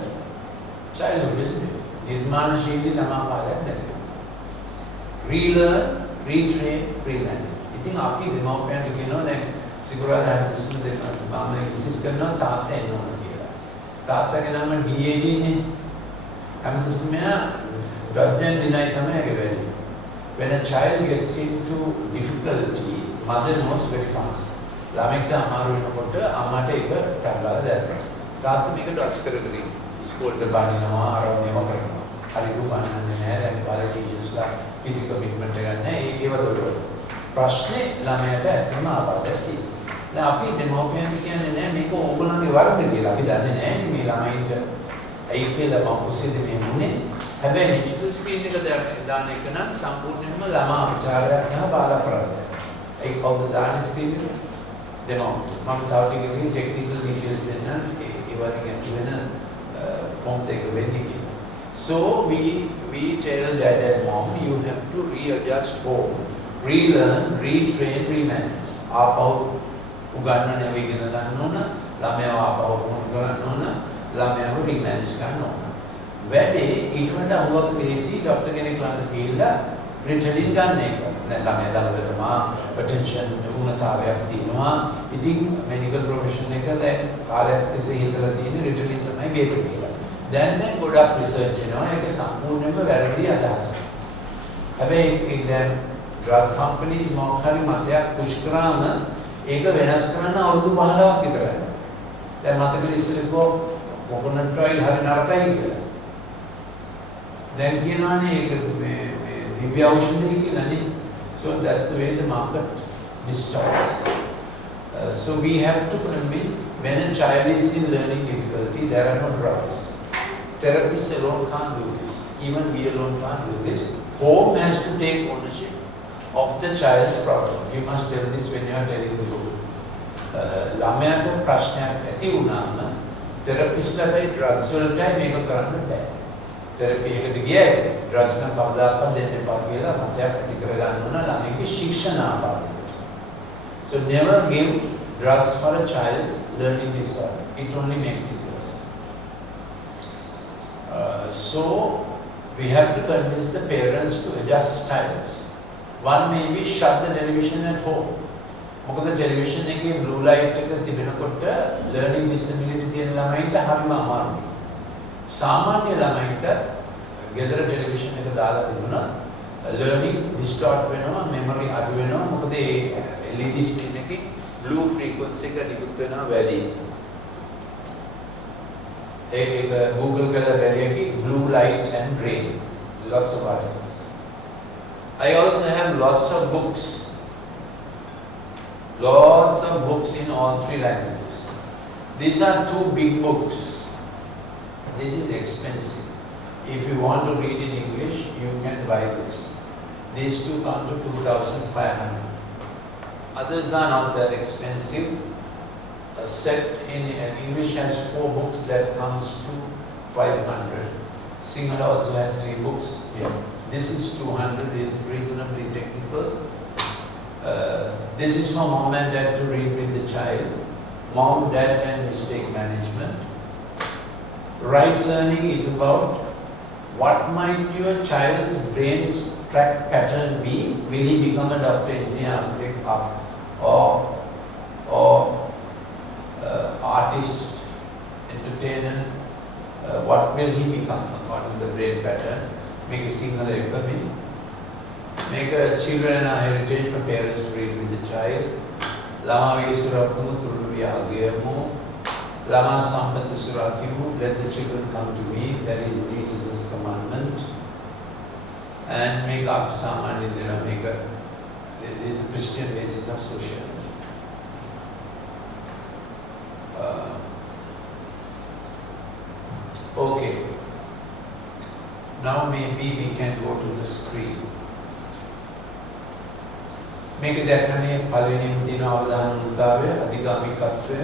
childhood, isn't it? නිර්මාණශීලී ළමා කාලයක් නැති වෙනවා. Relearn, retrain, remanage. ඉතින් අපි දෙමව්පියන්ට කියනවා දැන් සිකුරාදා හැමතිස්සෙම දෙනවා. මම ඉන්සිස් කරනවා තාත්තා එන්න ඕන කියලා. තාත්තගේ නම DAD නේ. හැමතිස්සෙම ඩොජ්ජන් දිනයි තමයි ඒක වෙන්නේ. When a child gets into difficulty, mother knows very fast. ළමෙක්ට අමාරු වෙනකොට අම්මට ඒක ටැබ්ලාලා දැනෙනවා. තාත්තා මේක ඩොජ් කරගෙන ඉස්කෝලේට බානිනවා අරව මේවා කරනවා. හරි දුකන්නේ නැහැ. දැන් පාර ටීචර්ස්ලා කිසි කමිට්මන්ට් එකක් නැහැ. ඒව දොරවල. ප්‍රශ්නේ ළමයට ඇත්තම ආබාධයක් තියෙනවා. දැන් අපි දෙමව්පියන්ට කියන්නේ නැහැ මේක ඕගොල්ලන්ගේ වරද කියලා. අපි දන්නේ නැහැ මේ ළමයින්ට ඇයි කියලා මම කුසියද මෙහෙමුනේ. හැබැයි ඩිජිටල් ස්ක්‍රීන් එක දාන එක නම් සම්පූර්ණයෙන්ම ළමා විචාරය සහ බාල අපරාධය. ඒ කවුද දාන ස්ක්‍රීන් එක? දෙනවා. මම තව ටිකකින් ටෙක්නිකල් ඩීටේල්ස් දෙන්න ඒ වගේ ඇති වෙන පොම්ප් එක වෙන්නේ කියලා. So we tell dad and mom, you have to readjust home, relearn, retrain, remanage. ආපහු උගන්නන වෙගෙන ගන්න ඕන, ළමයාව ආපහු පුහුණු කරන්න ඕන, ළමයාව remanage ගන්න ඕන. වැඩේ ඊට වඩා හුඟක් ලේසි ડોක්ටර් කෙනෙක් ළඟට ගිහිල්ලා රිටලින් ගන්න එක. දැන් ළමයා දවල්ටම පොටෙන්ෂල් නුනතාවයක් තියෙනවා. ඉතින් මෙඩිකල් ප්‍රොෆෙෂන් එක දැන් කාලයක් තිස්සේ හිතලා තියෙන රිටලින් තමයි වේතු කියලා. දැන් ගොඩක් රිසර්ච් වෙනවා. ඒක සම්පූර්ණයෙන්ම වැරදි අදහසක්. හැබැයි ඒක දැන් ඩ්‍රග් කම්පනීස් මොකක් හරි මතයක් පුෂ් කරාම ඒක වෙනස් කරන්න අවුරුදු 15ක් විතර යනවා. දැන් මතකද ඉස්සෙල්ලා කොකොනට් ඔයිල් හරි නරකයි කියලා. දැන් කියනවානේ ඒක මේ දිව්‍ය ඖෂධය කියලානේ. So that's the way the market distorts. So we have to convince when a child is in learning difficulty, there are no drugs. Therapists alone can't do this. Even we alone can't do this. Home has to take ownership of the child's problem. You must tell this when you are telling the group. ළමයාට ප්‍රශ්නයක් ඇති වුණාම තෙරපිස්ට්ලාට drugs වලටයි මේක කරන්න බෑ. තෙරපි එකට ගියයි drugs නම් කවදාකවත් දෙන්න එපා කියලා මතයක් ඇති කරගන්න ඕන ළමයිගේ ශික්ෂණ ආපාදයට. So never give drugs for a child's learning disorder. It only makes it worse. So we have to convince the parents to adjust styles. One may be shut the television at home. මොකද television එකේ blue light එක තිබෙනකොට learning disability තියෙන ළමයින්ට හරිම අමාරුයි. සාමාන්‍ය ළමයින්ට ගෙදර ටෙලිවිෂන් එක දාලා තිබුණා learning distort වෙනවා, memory අඩු වෙනවා. මොකද ඒ LED screen එකේ blue frequency එක නිකුත් වෙනවා වැඩි. ඒක Google කරලා බැලුවකි blue light and brain, lots of articles. I also have lots of books in all 3 languages. These are 2 big books. This is expensive. If you want to read in English, you can buy this. These 2 come to 2,500. Others are not that expensive. A set in English has 4 books that comes to 500. Sinhala also has 3 books. Yeah. This is 200, is reasonably technical. This is for mom and dad to read with the child. Mom, dad and mistake management. Right learning is about what might your child's brain's track pattern be? Will he become a doctor, engineer, architect, or artist, entertainer? What will he become according to the brain pattern? Make a single economy. Make a children a heritage for parents to read with the child. Lama Vesurapu Turuyagemu. Lama Sampata Surakimu. Let the children come to me. That is Jesus' commandment. And make up Samanindira. There is a Christian basis of sociology. Okay. Now maybe we can go to the screen. මේක දැක්කනේ පළවෙනිම තියෙන අවධානමුතාවය අධිගාමිකත්වය.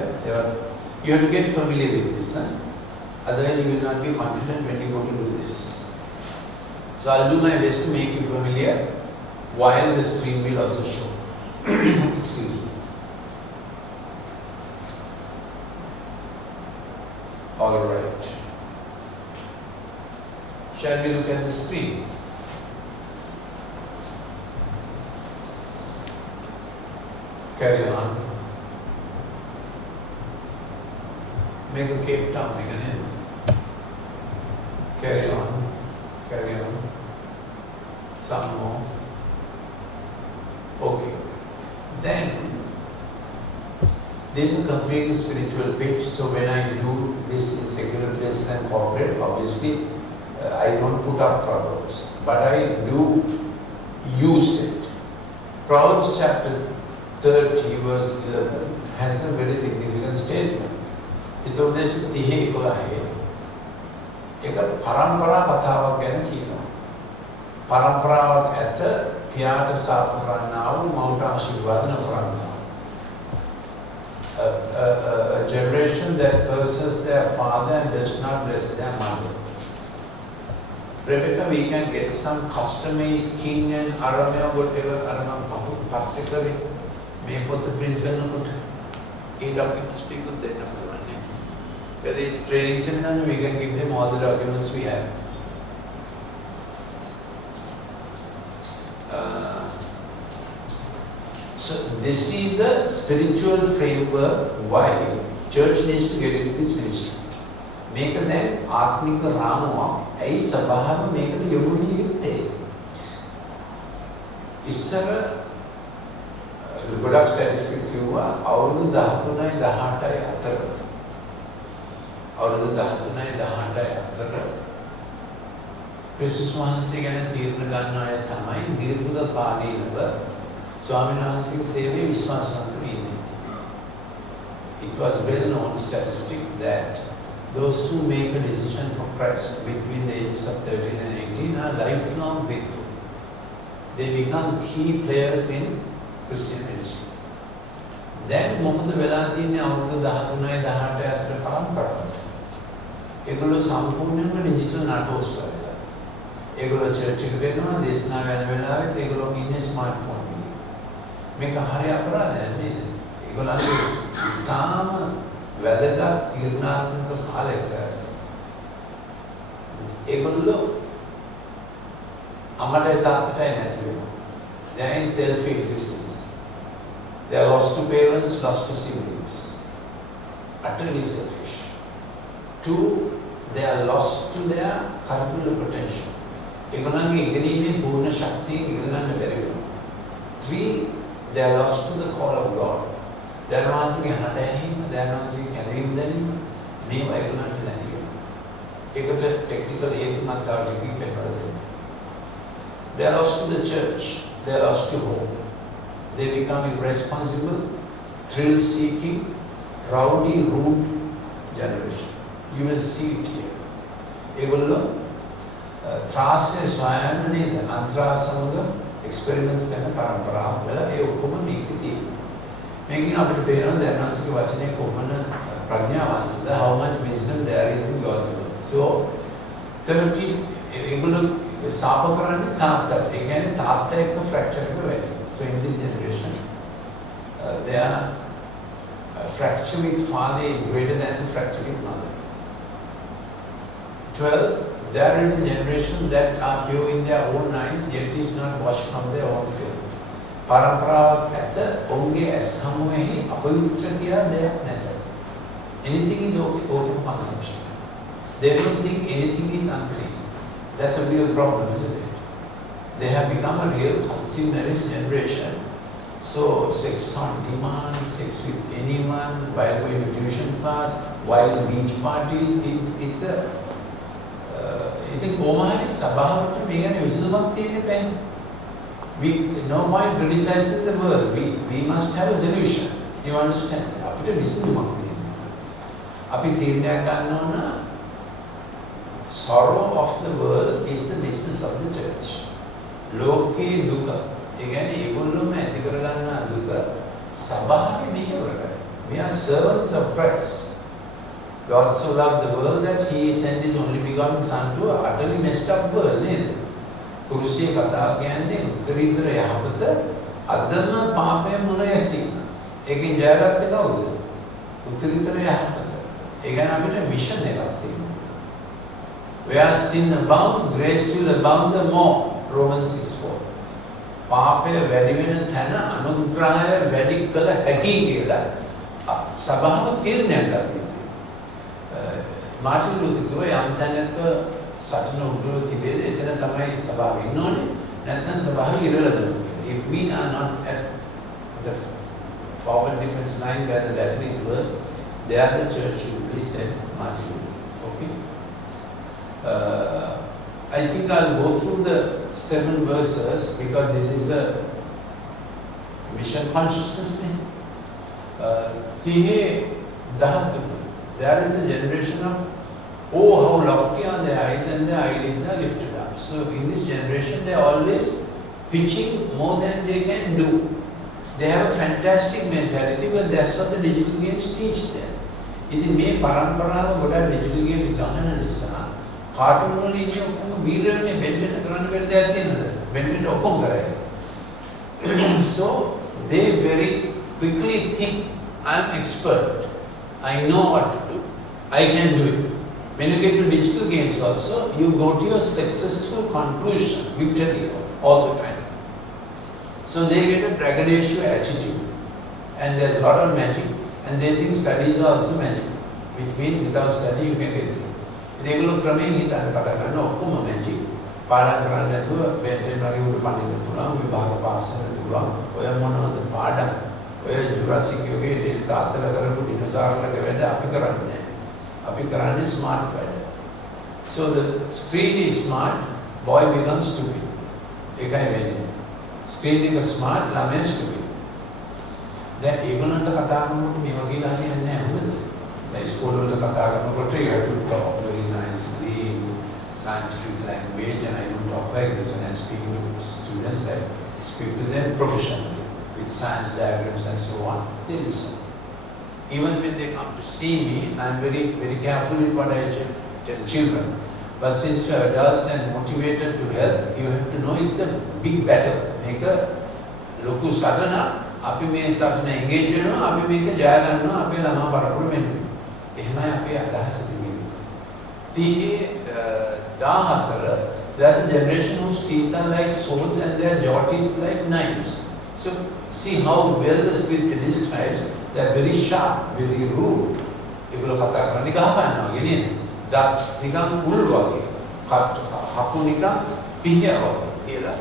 You have to get familiar with this. Otherwise you will not be confident when you go to do this. So I'll do my best to make you familiar while the screen will also show. Excuse me. All right. Shall we look at the screen? Carry on. Make a Cape Town again. Carry on. Carry on. Some more. Okay. Then this is a completely spiritual pitch. So when I do this in secular place and corporate, obviously I don't put up proverbs, but I do use it. Proverbs chapter 30 verse 11 has a very significant statement. Hitopdesh 30:11 ඒක පරම්පරා කතාවක් ගැන කියනවා. පරම්පරාවක් ඇත පියාට සාප කරන්නා වූ මවුට ආශිර්වාද නොකරන්නා. A generation that curses their father and does not bless their mother. Rebecca, we can get some customized king and Aramea, whatever, Aramea, Passikari, may put the print gun, a document stick with that number one name. Whether it's training seminar, we can give them all the documents we have. So this is a spiritual framework why church needs to get into this ministry. Make them Atmika Rama, a Sabahama make a Yoguni. Isara Godak statistics you are out of the Hatunai, the Hatai Athara. Out of the Hatunai, the Hatai Athara. Christus Mahasi and Tirnagana Tamai, Dirga Kali never. Swami Nahansi Sevi Vishwasmantri. It was well known statistic that those who make a decision for Christ between the ages of 13 and 18 are lifelong faithful. They become key players in Christian ministry. Then Mohammed Velati ne avrudu 13 18 අතර පරම්පරාවට. ඒගොල්ලෝ සම්පූර්ණයෙන්ම digital නටෝස් වල. ඒගොල්ලෝ church එකට එනවා දේශනා වෙන වෙලාවෙත් ඒගොල්ලෝ ඉන්නේ ස්මාර්ට්ෆෝන් එකේ. මේක හරිය අපරාධයක් නේද? ඒගොල්ලන්ගේ තාම වැදගත් තීරණාත්මක කාලයක ඒගොල්ලෝ අමඩේ තාත්තටයි නැති වෙනවා. They are in self-existence. They are lost to parents, lost to siblings. Utterly selfish. 2, they are lost to their curricular potential. ඒගොල්ලන්ගේ ඉගෙනීමේ පූර්ණ ශක්තිය ඉගෙන ගන්න බැරි වෙනවා. 3, they are lost to the call of God. දැන් වාසිකේ හදැහිම දැන් වාසිකේ කැදීම දැනීම මේවා ඒගොල්ලන්ට නැති වෙනවා. ඒකට ටෙක්නිකල් හේතුමත් තව ටිකක් පෙන්නලා දෙන්න. They are lost to the church. They are lost to home. They become irresponsible, thrill-seeking, rowdy, rude generation. You will see it here. ඒගොල්ලෝ ත්‍රාසයේ ස්වයං නේද අන්තරාසමග experiments කරන පරම්පරාවක් වල ඒ ඔක්කොම මේකේ තියෙනවා. මේකෙන් අපිට පේනවා දැන් අංශික වචනේ කොහොමද ප්‍රඥාවන්තද how much wisdom there is in God's word. So 30 ඒගොල්ලෝ සාප කරන්නේ තාත්තා. ඒ කියන්නේ තාත්තා එක්ක fracture එක වෙන්නේ. So in this generation their fracture with father is greater than the fracture with mother. 12, there is a generation that are pure in their own eyes, yet is not washed from their own filth. පරම්පරාවක් ඇත ඔවුන්ගේ ඇස් හමුවෙහි අපවිත්‍ර කියලා දෙයක් නැත. Anything is okay for consumption. They don't think anything is unclean. That's a real problem, isn't it? They have become a real consumerist generation. So sex on demand, sex with anyone, while going to tuition class, while beach parties, it's a ඉතින් කොහොමහරි සභාවට මේ ගැන විසඳුමක් තියෙන්න බෑ. We no point criticizing the world. We must have a solution. You understand? අපිට විසඳුමක් තියෙන්න. අපි තීරණයක් ගන්න ඕන sorrow of the world is the business of the church. ලෝකේ දුක. ඒ කියන්නේ ඒගොල්ලෝම ඇති කරගන්න දුක සභාවේ මෙහෙවර කරයි. We are servants of Christ. God so loved the world that He sent His only begotten Son to an utterly messed up world. කුරුසිය කතාව කියන්නේ උත්තරීතර යහපත අදම පාපය මුල ඇසින්න. ඒකෙන් ජයගත්ත කවුද? උත්තරීතර යහපත. ඒ කියන්නේ අපිට මිෂන් එකක් තියෙනවා. Where sin abounds, grace will abound the more. Romans 6:4. පාපය වැඩි වෙන තැන අනුග්‍රහය වැඩි කළ හැකි කියලා සභාව තීරණයක් ගත්තා. Martin Luther කිව්වා යම් තැනක සටන උඩව තිබෙද එතන තමයි සභාව ඉන්න ඕනේ නැත්නම් සභාව ඉරලා දානවා. If we are not at the forward defense line where the battle is worse, there the church should be, said Martin Luther. Okay. I think I'll go through the 7 verses because this is a mission consciousness thing. There is the generation of oh, how lofty are their eyes, and their eyelids are lifted up. So in this generation, they are always pitching more than they can do. They have a fantastic mentality, but that's what the digital games teach them. ඉතින් මේ පරම්පරාව ගොඩක් digital games ගන්න නිසා cartoon වල ඉන්නේ ඔක්කොම වීරයනේ බෙන්ටට කරන්න බැරි දෙයක් තියෙනවද? බෙන්ටට ඔක්කොම කරයි. So they very quickly think, I'm expert. I know what to do. I can do it. When you get to digital games also, you go to your successful conclusion, victory all the time. So they get a braggadocio attitude. And there's a lot of magic. And they think studies are also magic. Which means without study you can get through. ඒගොල්ලෝ ක්‍රමයෙන් හිතන්න පටන් ගන්නවා ඔක්කොම magic. පාඩම් කරන්නේ නැතුව බෙන්ටෙන් වගේ උඩ පනින්න පුළුවන්, විභාග පාස් වෙන්න පුළුවන්. ඔය මොනවද පාඩම්? ඔය ජුරාසික් යුගයේ තාත්තලා කරපු ඩිනෝසාරලගේ වැඩ අපි කරන්නේ නැහැ. අපි කරන්නේ smart වැඩ. So the screen is smart, boy becomes stupid. ඒකයි වෙන්නේ. Screen එක smart, ළමයා stupid. දැන් ඒගොල්ලන්ට කතා කරනකොට මේ වගේලා හරියන්නේ නැහැ හොඳද? දැන් ඉස්කෝල වල කතා කරනකොට you have to talk very nicely, scientific language, and I don't talk like this when I'm speaking to students. I speak to them professionally with science diagrams and so on. They listen. Even when they come to see me, I'm very, very careful with what I tell children. But since you are adults and motivated to help, you have to know it's a big battle. Make a loku sadhana. අපි මේ සටන engage වෙනවා අපි මේක ජය ගන්නවා අපේ ළමා පරපුර වෙනුවෙන් එහෙමයි අපේ අදහස තිබෙන්නේ. 14 there's a generation whose teeth are like swords and their jaw teeth like knives. So see how well the script describes. They're very sharp, very rude. ඒගොල්ලෝ කතා කරන්නේ ගහ ගන්නවා වගේ නේද? දත් නිකන් උල් වගේ. හපු නිකන් පිහිය වගේ කියලා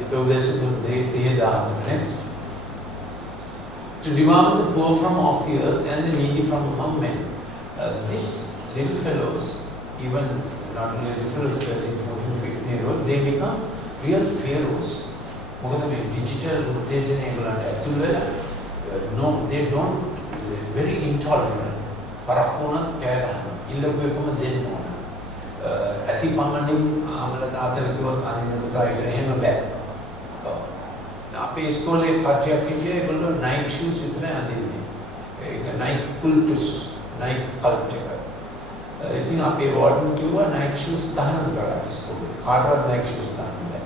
ඊට උදේට 14 next. To devour the poor from off the earth and the needy from among men. These little fellows, even not little fellows, 13, 14, 15 year old, they become real pharaohs. Because digital no, they don't, they're very intolerant. Parakuna kaya illaguyakama denna. Ati pamaning amala taatalakuwa kanina kutaita ehema bad. අපේ ඉස්කෝලේ කට්ටියක් හිටියේ ඒගොල්ලෝ night shoes විතරයි අඳින්නේ. ඒක night cultus, night culture. ඉතින් අපේ warden කිව්වා night shoes දාන්න කරා ඉස්කෝලේ. කාටවත් night shoes දාන්න බෑ.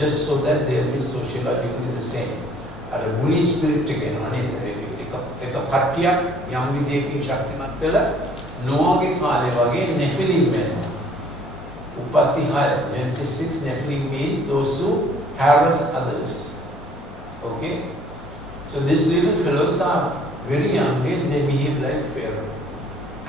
Just so that they will be sociologically the same. අර bully spirit එක එනවා නේද? ඒක කට්ටියක් යම් විදියකින් ශක්තිමත් වෙලා නොවාගේ කාලේ වගේ nephilim වෙනවා. උපත්ති 6 Genesis 6 nephilim means those who harass others. Okay? So these little fellows are very young days, they behave like Pharaoh.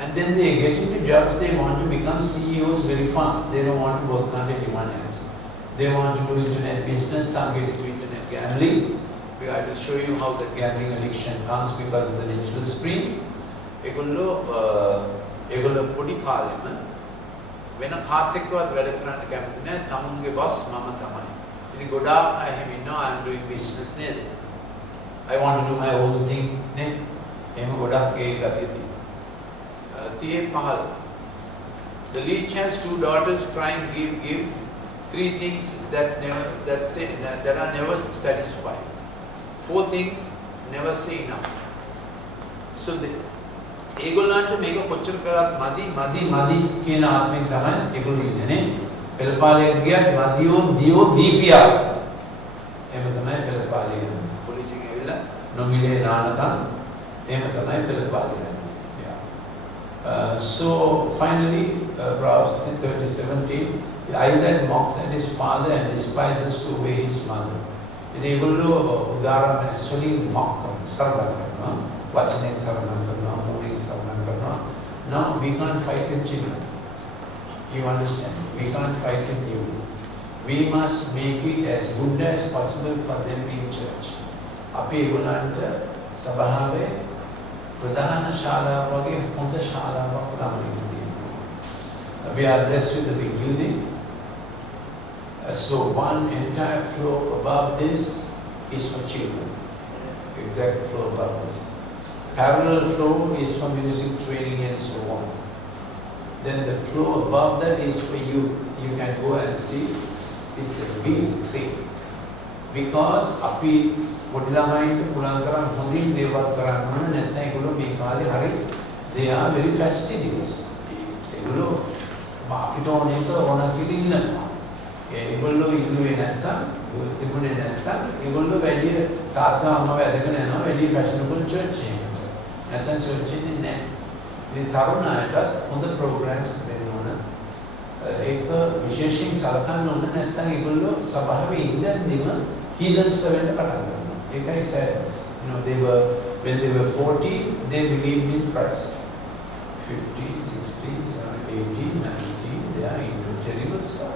And then they get into jobs, they want to become CEOs very fast. They don't want to work under anyone else. They want to do internet business, some get into internet gambling. I will show you how the gambling addiction comes because of the digital screen. ඒගොල්ලෝ පොඩි කාලෙම වෙන කාත් එක්කවත් වැඩ කරන්න කැමති නැහැ. තමුන්ගේ boss මම තමයි. ගොඩාක් අය එහෙම ඉන්නවා I'm doing business නේද? I want to do my own thing නේද? එහෙම ගොඩක් ඒ ගතිය තියෙනවා. 15 The leech has 2 daughters crying give 3 things that are never satisfied. 4 things never say enough. So ඒගොල්ලන්ට මේක කොච්චර කරත් මදි කියන ආත්මෙන් තමයි ඒගොල්ලෝ ඉන්නේ නේ. පෙළපාලයක් ගියත් මදියෝ දියෝ දීපියා එහෙම තමයි පෙළපාලේ යන්නේ. පොලිසියෙන් ඇවිල්ලා නොමිලේ නානකම් එහෙම තමයි පෙළපාලේ යන්නේ. So finally Proverbs 30:17 I that mocks at his father and despises to obey his mother. ඉතින් ඒගොල්ලෝ උදාහරණ ඇස්වලින් mock සරලම් කරනවා වචනෙන් සරලම් කරනවා මූලික සරලම් කරනවා. Now we can't fight with children. You understand? We can't fight with you. We must make it as good as possible for them in church. අපි ඒගොල්ලන්ට සභාවේ ප්‍රධාන ශාලාව වගේ හොඳ ශාලාවක් ළමයින්ට තියෙනවා. We are blessed with the big building. So one entire floor above this is for children. Exact floor above this. Parallel floor is for music training and so on. then the floor above that is for you. You can go and see. It's a big thing. Because api modilamainte pulantaran hondin deval karanna නැත්නම් ඒගොල්ලෝ මේ කාලේ හරි they are very fastidious. ඒගොල්ලෝ අපිට ඕන එක ඕන කියලා ඉන්නවා. ඒගොල්ලෝ ඉල්ලුවේ නැත්නම් තිබුණේ නැත්නම් ඒගොල්ලෝ වැඩි තාත්තා අම්මා වැදගෙන යනවා වැඩි fashionable church එකකට. නැත්නම් church එකේ නැහැ. මේ තරුණ අයටත් හොඳ programs දෙන්න ඕන. ඒක විශේෂයෙන් සලකන්න ඕන නැත්නම් ඒගොල්ලෝ සභාවේ ඉඳන්දිම heathens වෙන්න පටන් ගන්නවා. ඒකයි sadness. When they were 40, they believed in Christ. 50, 60, 70, 80, 90, they are into terrible stuff.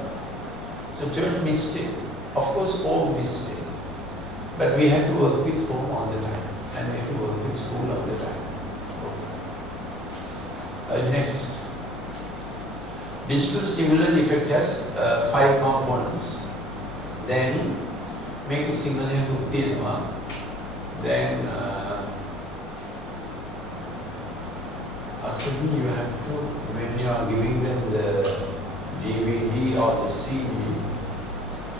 So church missed it. Of course, all missed it. But we had to work with home all the time. And we had to work with school all the time. Okay. Next. Digital stimulant effect has 5 components. Then, make it similar to Tilma. Then, assuming you have to, when you are giving them the DVD or the CD,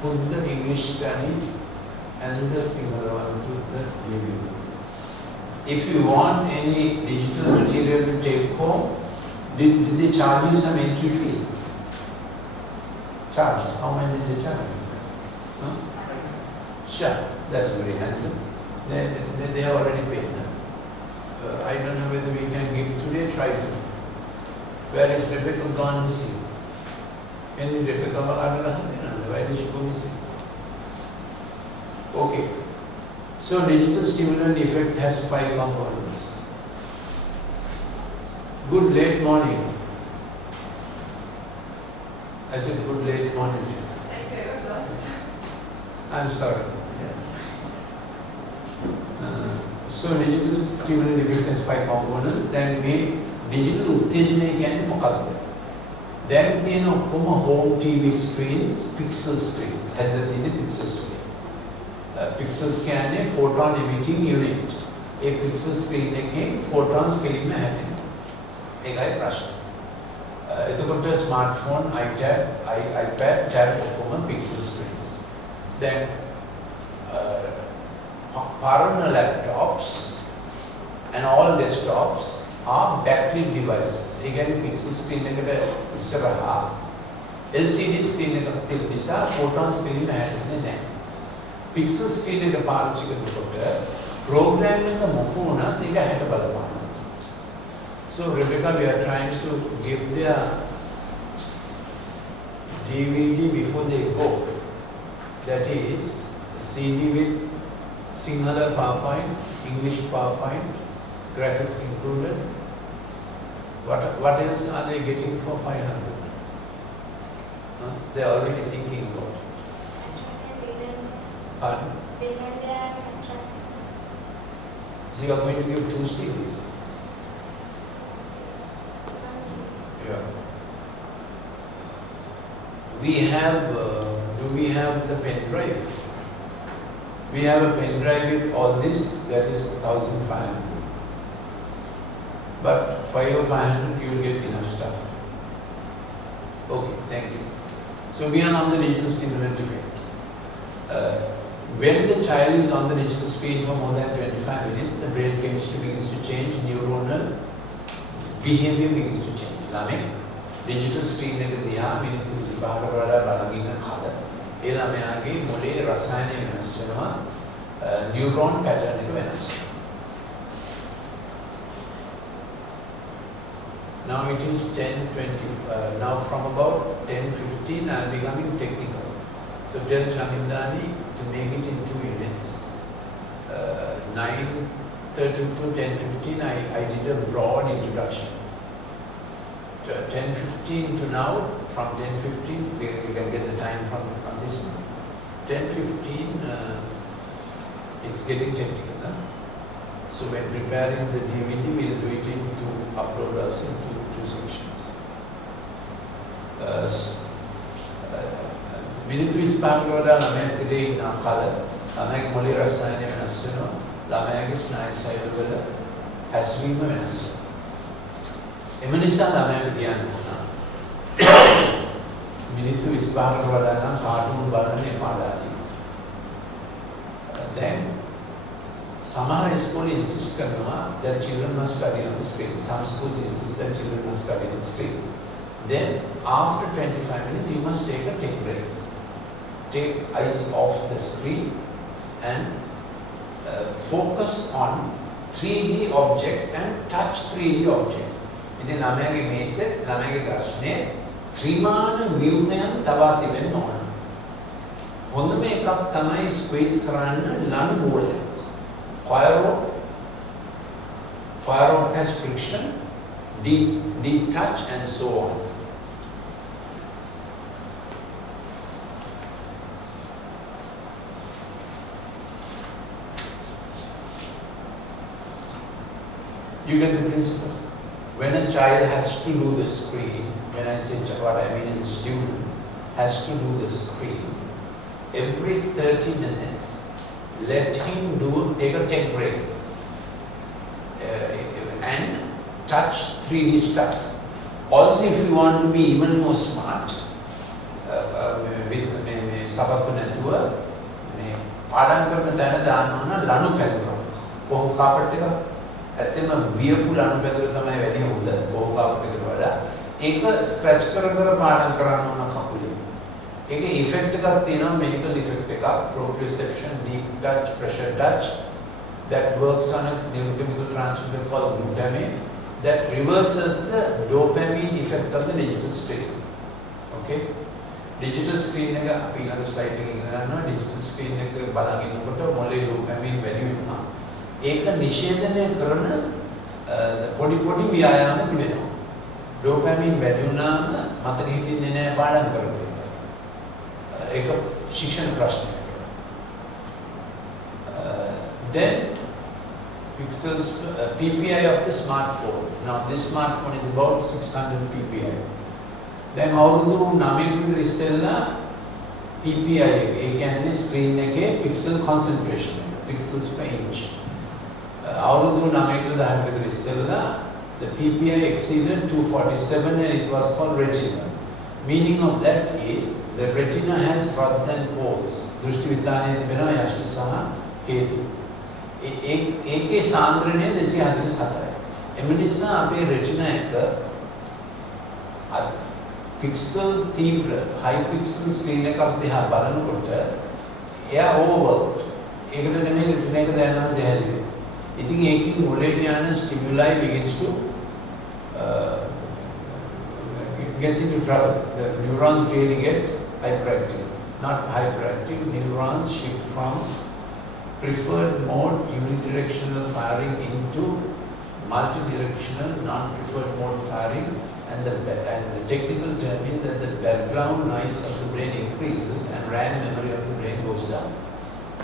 put the English study and the similar one to the DVD. If you want any digital material to take home, did they charge you some entry fee? Charged? How much did they charge you? Huh? Sure, that's very handsome. They are already paid. I don't know whether we can give today, try to. Where is Rebecca gone missing? Any Rebecca, where did she go missing? Okay. So digital stimulant effect has 5 components. Good late morning. I said good late morning. Okay, you're lost. I'm sorry. So digital stimulant effect has 5 components. Then we digital උත්තේජනය කියන්නේ මොකක්ද? දැන් තියෙන ඔක්කොම home TV screens, pixel screens. හැදලා තියෙන pixel screen. Pixels කියන්නේ photon emitting unit. ඒ pixel screen එකෙන් photons කෙලින්ම හැදෙනවා. ඒකයි ප්‍රශ්න. එතකොට smartphone, iPad, tab ඔක්කොම pixel screens. Then parallel laptops and all desktops are battery devices. ඒ කියන්නේ pixel screen එකට ඉස්සරහා LCD screen එකක් තියෙන නිසා photons කෙලින්ම හැදෙන්නේ නැහැ. Pixel screen එක පාවිච්චි කරනකොට program එක මොකෝ වුණත් ඒක හැට බලපානවා. So Rebecca, we are trying to give their DVD before they go. That is CD with Sinhala PowerPoint, English PowerPoint, graphics included. What else are they getting for 500? Huh? They are already thinking about it. Pardon? So you are going to give 2 CDs. Yeah. We have, do we have the pen drive? We have a pen drive with all this, that is 1500. But 5 or 500, you will get enough stuff. Okay, thank you. So we are on the digital stimulant effect. When the child is on the digital screen for more than 25 minutes, the brain chemistry begins to change, neuronal behavior begins to change. ළමෙක් digital screen එක දිහා මිනිත්තු 25කට වඩා බලන් ඉන්න කල ඒ ළමයාගේ මොලේ රසායනය වෙනස් වෙනවා, neuron pattern එක වෙනස් වෙනවා. Now it is 10:20. Now from about 10:15, I am becoming technical. So tell Shamindani to make it in 2 units. 9:30 to 10:15, I did a broad introduction. 10:15 to now, from 10:15, you can get the time from on this. 10:15, it's getting technical. Huh? So when preparing the DVD, we'll do it in 2 upload us in two sections. මිනිත්තු 25කට වඩා ළමයා තිරේ ඉන්න කල ළමයාගේ මොළේ රසායනය වෙනස් වෙනවා, ළමයාගේ ස්නායු සෛල වල හැසිරීම වෙනස් වෙනවා. එම නිසා ළමයාට කියන්න ඕන මිනිත්තු 25කට වඩා නම් කාටුන් බලන්න එපා දාලා. Then සමහර ඉස්කෝලේ insist කරනවා that children must study on the screen. Some schools insist that children must study on the screen. Then after 25 minutes you must take a tech break. Take eyes off the screen and focus on 3D objects and touch 3D objects. ඉතින් ළමයාගේ මේසෙ ළමයාගේ දර්ශනයේ ත්‍රිමාන ව්‍යුහයන් තවා තිබෙන්න ඕන. හොඳම එකක් තමයි ස්ක්වීස් කරන්න ලනු බෝලය. Fire rod has friction, deep touch and so on. You get the principle. When a child has to do the screen, when I say what I mean is a student has to do the screen, every 30 minutes, let him take a tech break and touch 3D stuff. Also, if you want to be even more smart, with sabattu නැතුව මේ පාඩම් කරන තැන දාන්න ඕන ලනු පැදුරක්. කොහොම carpet එක ඇත්තම වියපු ලනු පැදුර තමයි වැඩි හොඳ කොහොම කාපට් එකට වඩා. ඒක ස්ක්‍රැච් කර පාඩම් කරන්න ඕන කකුලේ. ඒකේ ඉෆෙක්ට් එකක් තියෙනවා මෙඩිකල් ඉෆෙක්ට් එකක් proprioception, deep touch, pressure touch that works on a neurochemical transmitter called glutamate that reverses the dopamine effect of the digital screen. Okay? Digital screen එක අපි ඊළඟ slide එකේ ඉගෙන ගන්නවා digital screen එක බලන් ඉන්නකොට මොලේ dopamine වැඩි වෙනවා. ඒක නිෂේධනය කරන පොඩි ව්‍යායාම තිබෙනවා. dopamine වැඩි වුණාම මතක හිටින්නේ නැහැ පාඩම් කරපු එක. एक शिक्षण प्रश्न है. Then pixels PPI of the smartphone. Now this smartphone is about 600 PPI. Then අවුරුදු 9කට විතර ඉස්සෙල්ලා PPI ඒ කියන්නේ screen එකේ pixel concentration එක pixels per inch. අවුරුදු 9කට 10කට විතර ඉස්සෙල්ලා the PPI exceeded 247 and it was called retina. Meaning of that is the retina has rods and cones. දෘෂ්ටි විද්‍යානයේ තිබෙනවා යෂ්ටි සහ කේතු. ඒකේ සාන්ද්‍රණය 244යි. එම නිසා අපේ retina එක pixel තීව්‍ර high pixel screen එකක් දිහා බලනකොට එයා overworked. ඒකට නෙමෙයි retina එක දැනනවා ජයලිවි. ඉතින් ඒකේ මොලේට යන stimuli begins to gets into trouble. The neurons really get hyperactive. Not hyperactive, neurons shift from preferred mode unidirectional firing into multidirectional non-preferred mode firing, and the technical term is that the background noise of the brain increases and RAM memory of the brain goes down.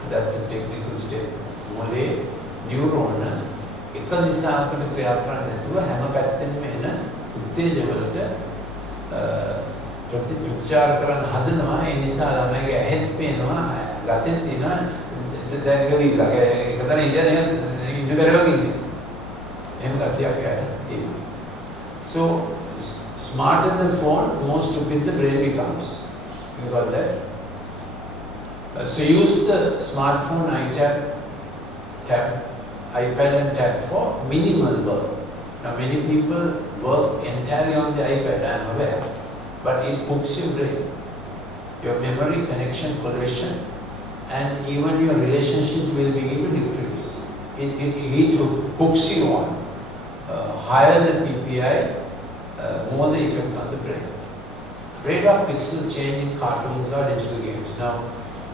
That's the technical statement. මොලේ neuron එක දිශාවකට ක්‍රියා කරන්නේ නැතුව හැම පැත්තෙන්ම එන උත්තේජවලට ප්‍රතිචාර කරන්න හදනවා. ඒ නිසා ළමයිගේ ඇහෙත් පේනවා ගතෙත් තියෙනවා දැන් ගවිලා ඒක තමයි ඉන්න බැරව ඉන්නේ. එහෙම ගතියක් තියෙනවා. So smarter than phone, more stupid the brain becomes. You got that? So use the smartphone, iPad and tab for minimal work. Now many people work entirely on the iPad, I am aware, but it hooks your brain, your memory, connection, cohesion, and even your relationships will begin to decrease. It hooks you on higher than PPI, more the effect on the brain. Rate of pixel change in cartoons or digital games. Now,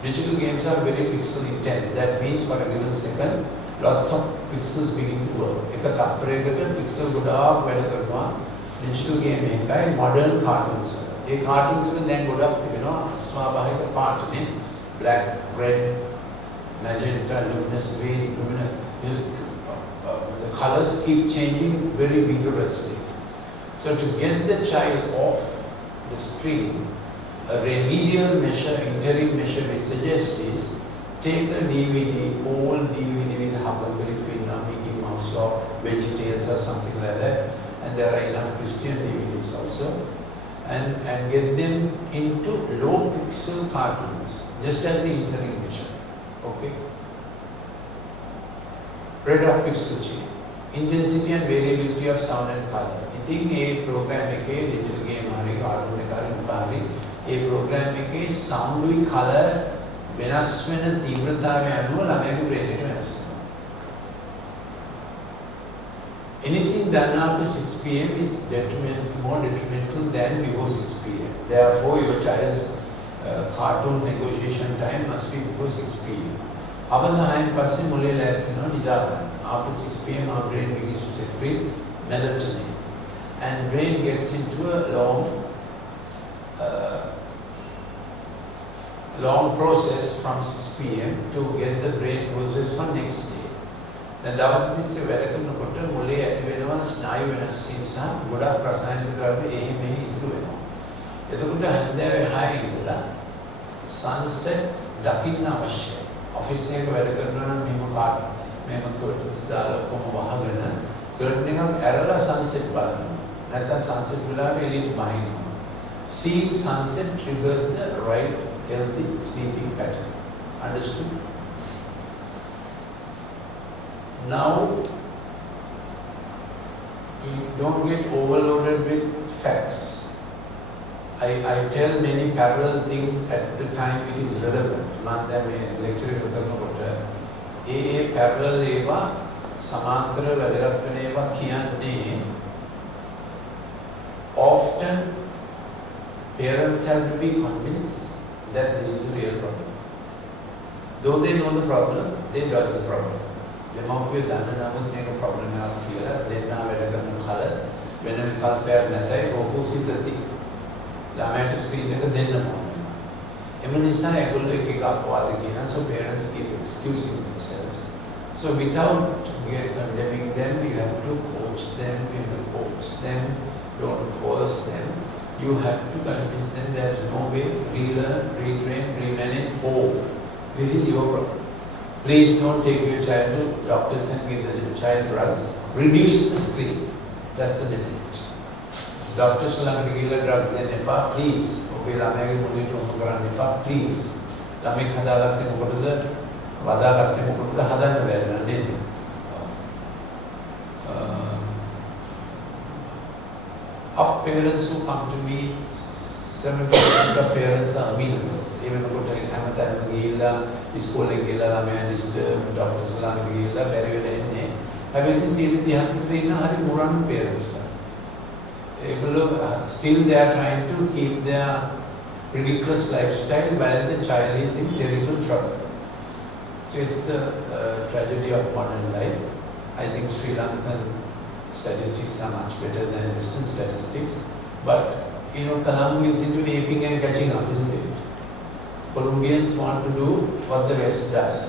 digital games are very pixel intense. That means for a given second, lots of pixels begin to work. එක තප්පරයකට pixel ගොඩාක් වැඩ කරනවා digital game එකයි modern cartoons වල. ඒ cartoons වල දැන් ගොඩක් තිබෙනවා ස්වාභාවික පාටනේ black, red, magenta, luminous green, luminous. The colors keep changing very vigorously. So to get the child off the screen, a remedial measure, interim measure we suggest is take a DVD, old DVD with Huckleberry Finn or Mickey Mouse or VeggieTales or something like that, and there are enough Christian DVDs also. and get them into low pixel cartoons, just as an interim measure. Okay? Red of pixel change. Intensity and variability of sound and color. I think a program digital game cartoon a program sound and color වෙනස් වෙන තීව්‍රතාවය අනුව ළමයාගේ brain එක වෙනස් වෙනවා. Anything done after 6 p.m. is more detrimental than before 6 p.m. Therefore, your child's cartoon negotiation time must be before 6 p.m. After 6 p.m. our brain begins to secrete melatonin and brain gets into a long process from 6 p.m. to get the brain process for next day. Then දවස් 30 වැඩ කරනකොට මොලේ ඇති වෙනවා ස්නායු වෙනස් වීම සහ ගොඩාක් රසායනික ද්‍රව්‍ය එහි මෙහි ඉතුරු වෙනවා. එතකොට හැන්දෑවේ 6 ඉඳලා sunset දකින්න අවශ්‍යයි. ඔෆිස් එකක වැඩ කරනවා නම් මෙහෙම කර්ටන්ස් දාලා කොහොම වහගෙන කර්ටන් එකක් ඇරලා sunset බලනවා. නැත්නම් sunset වෙලාවට එළියට බහිනවා. Seeing sunset triggers the right healthy sleeping pattern. Understood? Now, you don't get overloaded with facts. I tell many parallel things at the time it is relevant. Man, lecture parallel eva, samantra වැදගත් eva කියන්නේ often parents have to be convinced that this is a real problem. Though they know the problem, they dodge the problem. දෙමව්පිය දන්න නමුත් මේක problem එකක් කියලා දෙන්නා වැඩ කරන කල වෙන විකල්පයක් නැතයි ඔහු සිතති. ළමයට ස්ක්‍රීන් එක දෙන්න ඕනේ. එම නිසා ඒගොල්ලෝ එක එක අපවාද කියනවා. So parents keep excusing themselves. So without condemning them, you have to coach them, you have to coax them, don't coerce them. You have to convince them there's no way, relearn, retrain, remanage. Oh, this is your problem. Please don't take your child to doctors and give the child drugs. Reduce the screen. That's the message. Doctors will give drugs then please. Okay, ළමයාගේ මොළයට උණු කරන්න එපා please. ළමෙක් හදාගත්තේ මොකටද? වදාගත්තේ මොකටද? හදන්න බැරි නේද? Of parents who come to me, 70% of parents are amenable. Even කොට හැමතැනම ගිහිල්ලා ඉස්කෝලේ ගිහලා ළමයා ඩිස්ටර්බ් ඩොක්ටර්ස් ලාට ගිහිල්ලා බැරි වෙලා එන්නේ. හැබැයි 130 ඉන්න හරි මුරන් parents ලා. ඒගොල්ලෝ still they are trying to keep their ridiculous lifestyle while the child is in terrible trouble. So it's a tragedy of modern life. I think Sri Lankan statistics are much better than Western statistics. But Colombo is into aping and catching up, isn't it? Colombians want to do what the West does,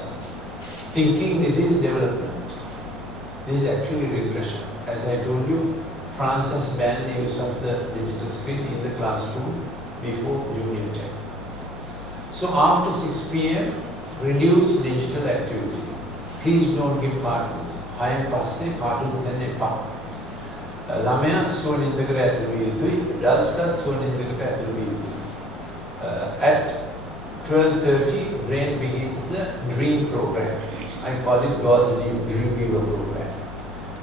thinking this is development. This is actually regression. As I told you, France has banned the use of the digital screen in the classroom before junior 10. So after 6 p.m., reduce digital activity. Please don't give cartoons. I am passe cartoons and epa. ළමයා සුවනින්දකට ඇතුළු විය යුතුයි. adults සුවනින්දකට ඇතුළු විය යුතුයි. At 12:30, brain begins the dream program. I call it God's Dream Weaver program.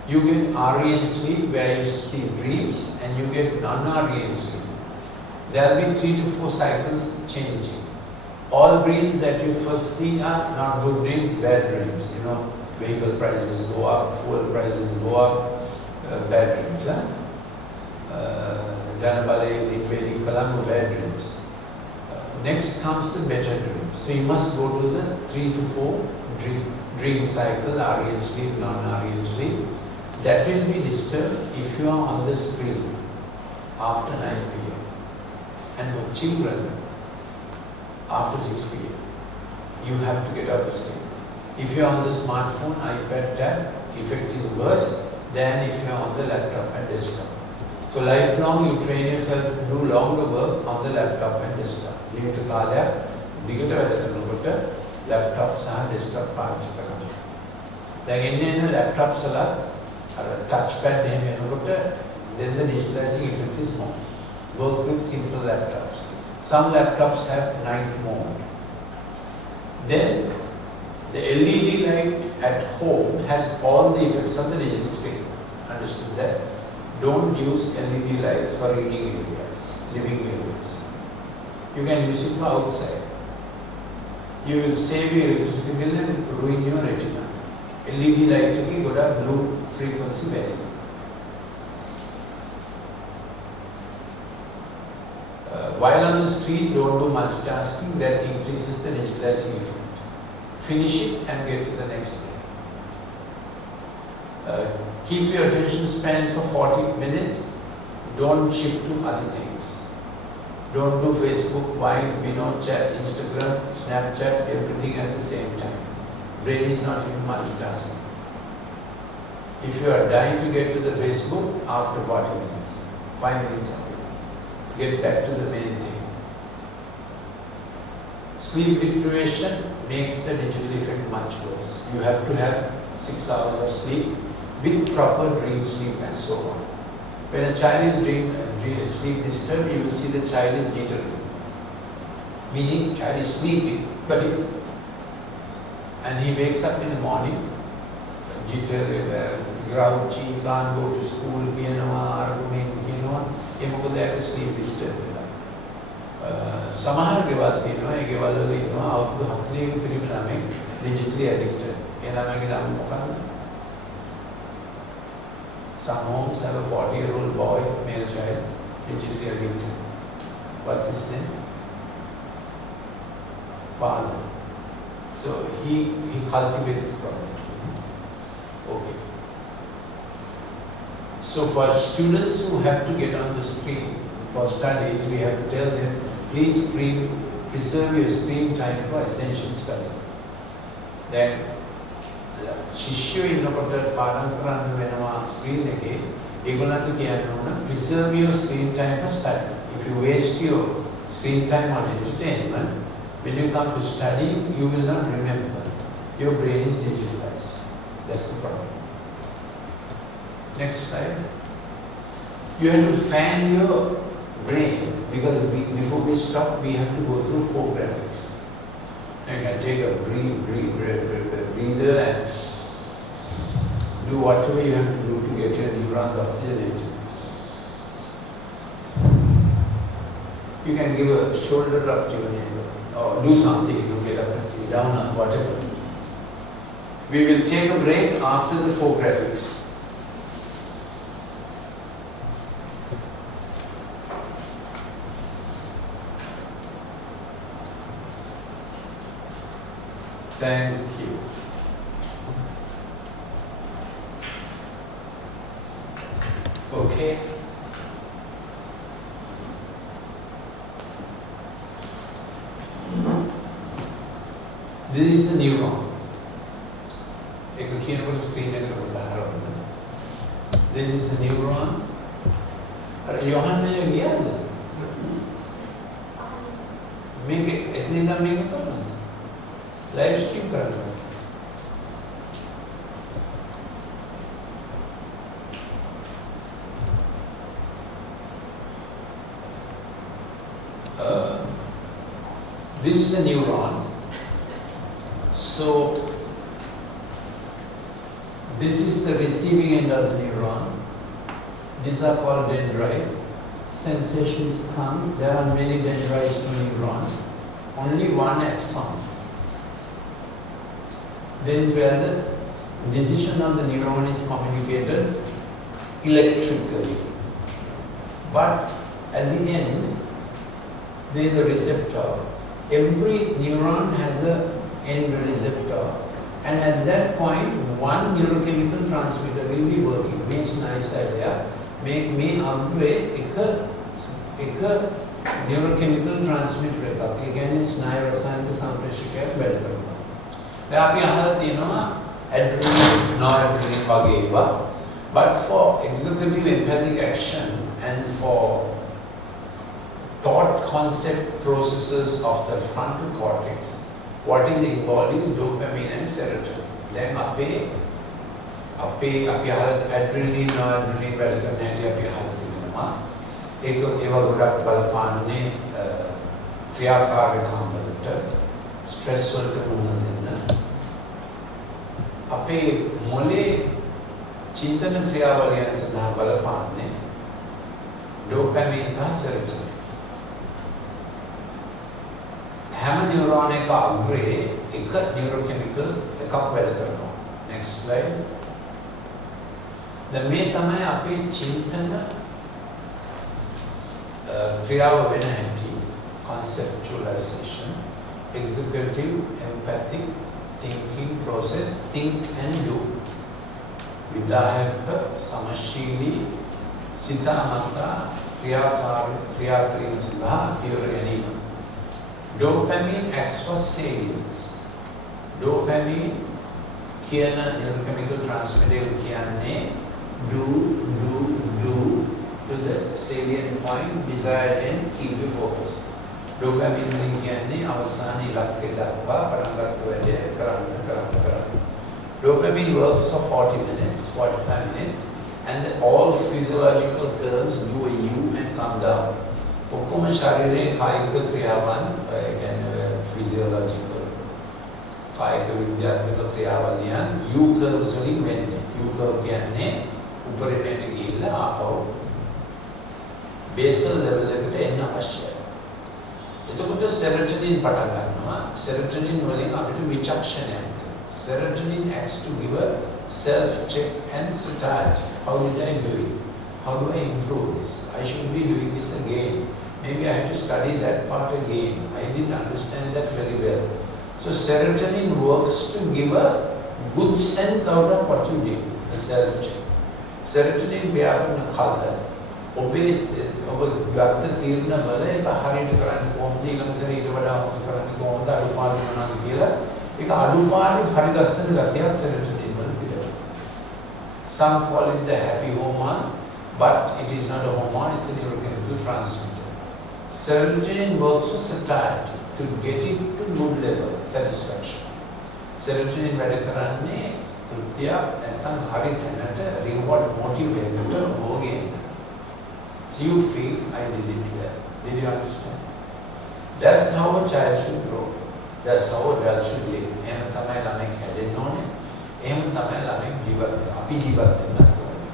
You get REM sleep where you see dreams and you get non-REM sleep. There will be 3 to 4 cycles changing. All dreams that you first see are not good dreams, bad dreams. Vehicle prices go up, fuel prices go up, bad dreams. Janabala is invading Colombo, bad dreams. Next comes the better dreams. So you must go to the 3 to 4 dream cycle, REM sleep, non-REM sleep. That will be disturbed if you are on the screen after 9 p.m. And for children, after 6 p.m. You have to get out of the screen. If you are on the smartphone, iPad, tab, effect is worse than if you are on the laptop and desktop. So lifelong you train yourself to do longer work on the laptop and desktop. ජීවිත කාලයක් දිගට වැඩ කරනකොට laptop සහ desktop පාවිච්චි කරනවා. දැන් එන්නේ laptops වල අර touch pad එහෙම එනකොට then the digitalizing effect is more. work with simple laptops. Some laptops have night mode. Then the LED light at home has all the effects of the digital screen. Understood that? Don't use LED lights for reading areas, living areas. You can use it for outside. You will save your electricity bill and ruin your retina. LED light ki goda blue frequency value. While on the street, don't do multitasking, that increases the digitalizing effect. Finish it and get to the next thing. Keep your attention span for 40 minutes. Don't shift to other things. Don't do Facebook, Vine, chat, Instagram, Snapchat, everything at the same time. Brain is not into multitasking. If you are dying to get to the Facebook, after 40 minutes, 5 minutes of it, get back to the main thing. Sleep deprivation makes the digital effect much worse. You have to have 6 hours of sleep with proper dream sleep and so on. When a child is sleep disturbed, you will see the child is jittery. Meaning, child is sleeping, and he wakes up in the morning, jittery, grouchy, can't go to school, arguing, sleep disturbed. සමහර ගෙවල් තියෙනවා ඒ ගෙවල් වල ඉන්නවා අවුරුදු 40 ක පිරිමි ළමෙක් digitally addicted. ඒ ළමයාගේ නම මොකක්ද? Some homes have a 40-year-old boy, male child, digitally addicted. What's his name? Father. So he cultivates the problem. Okay. So for students who have to get on the screen for studies, we have to tell them, please preserve your screen time for essential study. Then, ශිෂ්‍යයෝ ඉන්නකොට පාඩම් කරන්න වෙනවා screen එකේ. ඒගොල්ලන්ට කියන්න ඕන preserve your screen time for study. If you waste your screen time on entertainment, when you come to study, you will not remember. Your brain is digitalized. That's the problem. Next slide. You have to fan your brain, because before we stop, we have to go through 4 graphics. You can take a breather and do whatever you have to do to get your neurons oxygenated. You can give a shoulder rub to your neighbor, or do something, you get up and sit down or whatever. We will take a break after the 4 graphics. Thank you. Okay. This is a neuron. This is a neuron. Johanna, make it live stream करना है। This is a neuron. So this is the receiving end of the neuron. These are called dendrites. Sensations come. There are many dendrites to neuron. Only one axon. This is where the decision of the neuron is communicated electrically. But at the end, there is a receptor. Every neuron has an end receptor, and at that point, one neurochemical transmitter will be working. Means nice idea. Make me upgrade a neurochemical transmitter. Again, it's nairasayanic sampreshakaya better. අපි අහලා තියෙනවා adrenaline, noradrenaline වගේ ඒවා. But for executive empathic action and for thought concept processes of the frontal cortex, what is involved is dopamine and serotonin. Then අපි අහලා adrenaline, noradrenaline වැඩ කරන හැටි අපි අහලා තියෙනවා. ඒවා ගොඩක් බලපාන්නේ ක්‍රියාකාරකම් වලට ස්ට්‍රෙස් වලට මුහුණ දෙන්න. අපේ මොලේ චින්තන ක්‍රියාවලියන් සඳහා බලපාන්නේ ඩෝපැමින් සහ සෙරොටොනින්. හැම නියුරෝන එක අග්‍රේ එක නියුරෝකෙමිකල් එකක් වැඩ කරනවා. next slide. දැන් මේ තමයි අපේ චින්තන ක්‍රියාව වෙන හැටි. Conceptualization, executive, empathic, thinking process, think and do. විදායක සමශීලී සිතාමතා ක්‍රියාකිරීම සඳහා පියවර ගැනීම. Dopamine acts for salience. Dopamine කියන neurochemical transmitter කියන්නේ do to the salient point, desired and keep you focused. Dopamine වලින් කියන්නේ අවසාන ඉලක්කය දක්වා පටන් ගන්න වැඩේ කරන්න. Dopamine works for 40 minutes, 45 minutes, and all physiological curves do a U and come down. ඔක්කොම ශරීරයේ කායික ක්‍රියාවන් කියන්නේ physiological කායික විද්‍යාත්මක ක්‍රියාවලියන් U curves වලින් වෙන්නේ. U curve කියන්නේ උපරිමයට ගිහිල්ලා ආපහු basal level එකට එන්න අවශ්‍යයි. එතකොට serotonin පටන් ගන්නවා. serotonin වලින් අපිට විචක්ෂණයක්. Serotonin acts to give a self-check and satiety. How did I do it? How do I improve this? I should be doing this again. Maybe I have to study that part again. I didn't understand that very well. So serotonin works to give a good sense out of what you did, the self-check. Serotonin ව්‍යාපන කල ඔබ ගත්ත තීරණ වල ඒක හරියට කරන්න කොහොමද ඊළඟ සැරේ ඊට වඩා හොඳ කරන්න කොහොමද අඩුපාඩු මොනවද කියලා ඒක අඩුපාඩු හරි ගස්සන ගතියක් serotonin වල තිබෙනවා. Some call it the happy hormone, but it is not a hormone, it's a neurochemical transmitter. Serotonin works for satiety, to get it to good level, satisfaction. Serotonin වැඩ කරන්නේ තෘප්තිය නැත්නම් හරි තැනට reward motive එකකට ඕගෙන්න. So you feel I did it well. Did you understand? That's how a child should grow. That's how a adult should live. එහෙම තමයි ළමෙක් හැදෙන්න ඕනේ. එහෙම තමයි ළමෙක් ජීවත් වෙන්නේ. අපි ජීවත් වෙන්නත් ඕනේ.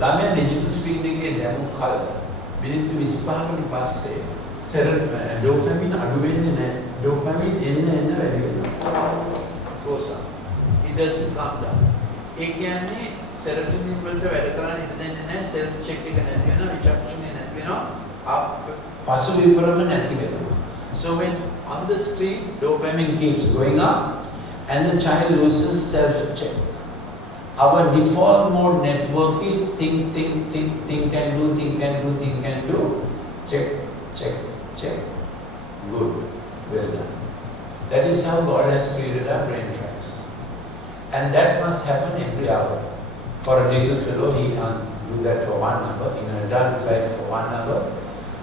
ළමයා ඩිජිටල් ස්ක්‍රීන් එකේ දැනුම් කල මිනිත්තු 25කට පස්සේ ඩෝපමින් අඩු වෙන්නේ නැහැ. ඩෝපමින් එන්න වැඩි වෙනවා. goes up. It doesn't come down. ඒ කියන්නේ serotonin වලට වැඩ කරන්න ඉඩ දෙන්නේ නැහැ. self check එක නැති වෙනවා, විචක්ෂණය නැති වෙනවා, පසු විපරම නැති වෙනවා. So when on the screen dopamine keeps going up and the child loses self check. Our default mode network is think and do, check. Good, well done. That is how God has created our brain tracks. And that must happen every hour. For a little fellow, he can't do that for 1 hour. In an adult life, for 1 hour.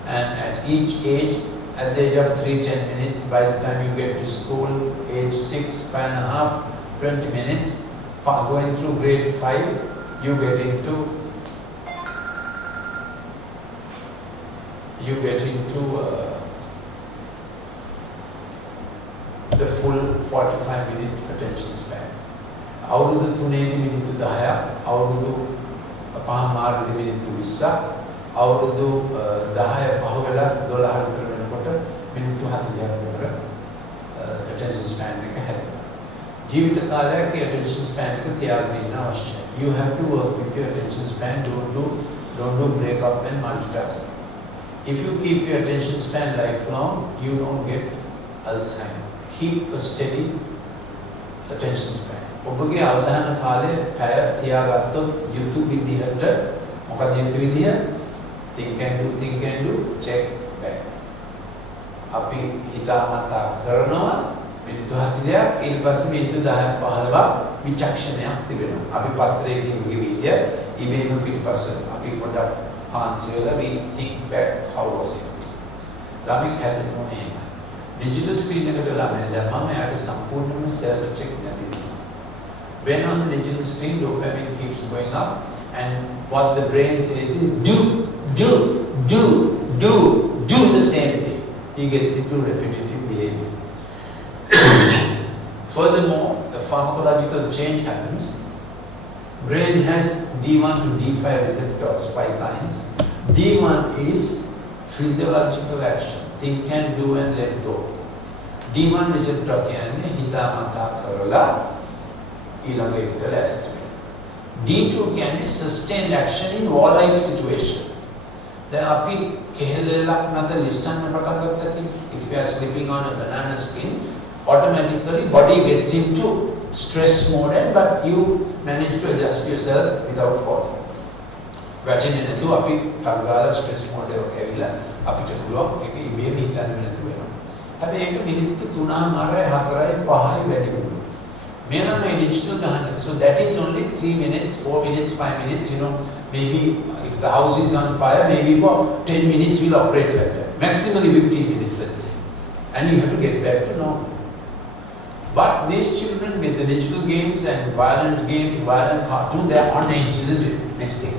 And at each age, at the age of 3-10 minutes, by the time you get to school, age 6, 5.5, 20 minutes, going through grade 5, you get into the full 45-minute attention span. අවුරුදු 3 මිනිත්තු 10ක්, අවුරුදු 5 මිනිත්තු 20ක්, අවුරුදු 10 පහ වෙලා 12 විතර වෙනකොට මිනිත්තු 40ක් විතර attention span එක හැදෙනවා. ජීවිත කාලයක attention span එක තියාගෙන ඉන්න අවශ්‍යයි. You have to work with your attention span. Don't do break up and multitask. If you keep your attention span lifelong, you don't get Alzheimer. Keep a steady attention span. ඔබගේ අවධාන කාලය පැය තියාගත්තොත් යුතු විදිහට මොකද යුතු විදිහ? think and do, check back. අපි හිතාමතා කරනවා මිනිත්තු 40ක්, ඊට පස්සේ මිනිත්තු 10ක් 15ක් විචක්ෂණයක් තිබෙනවා. අපි පත්‍රයකින් විවිධය ඉබේම පිටිපස්සට අපි පොඩක් ආන්සර් වෙලා we think back how was it. ළමෙක් හැදෙන්න ඕනේ එහෙම. ඩිජිටල් ස්ක්‍රීන් එකට ළමයා දැම්මම එයාට සම්පූර්ණයෙන්ම self check නැති වෙනවා. When on the digital screen, dopamine keeps going up, and what the brain says is do, do the same thing. He gets into repetitive behavior. Furthermore, a pharmacological change happens. Brain has D1 to D5 receptors, 5 kinds. D1 is physiological action, think and do and let go. D1 receptor කියන්නේ හිතා මතා කරලා ඊළඟ එකට ලෑස්ති වෙනවා. D2 කියන්නේ sustained action in war-like situation. දැන් අපි කෙහෙලෙල්ලක් නැත ලිස්සන්න පටන් ගත්තා if you are sleeping on a banana skin, automatically body gets into stress mode, but you manage to adjust yourself without falling. වැටෙන්නේ නැතුව අපි ටංගාලා stress mode එක කැවිලා අපිට පුළුවන් ඒක ඉබේම හිතන්න නැතුව වෙනවා. හැබැයි ඒක මිනිත්තු 3:00 4:00 5:00 වැඩි වෙනවා. මේ නම් මේ digital ගහන්න. So that is only 3 minutes, 4 minutes, 5 minutes, maybe if the house is on fire, maybe for 10 minutes we'll operate like that. Maximally 15 minutes, let's say. And you have to get back to normal. But these children with the digital games and violent games, violent cartoon, they are on edge, isn't it? Next thing.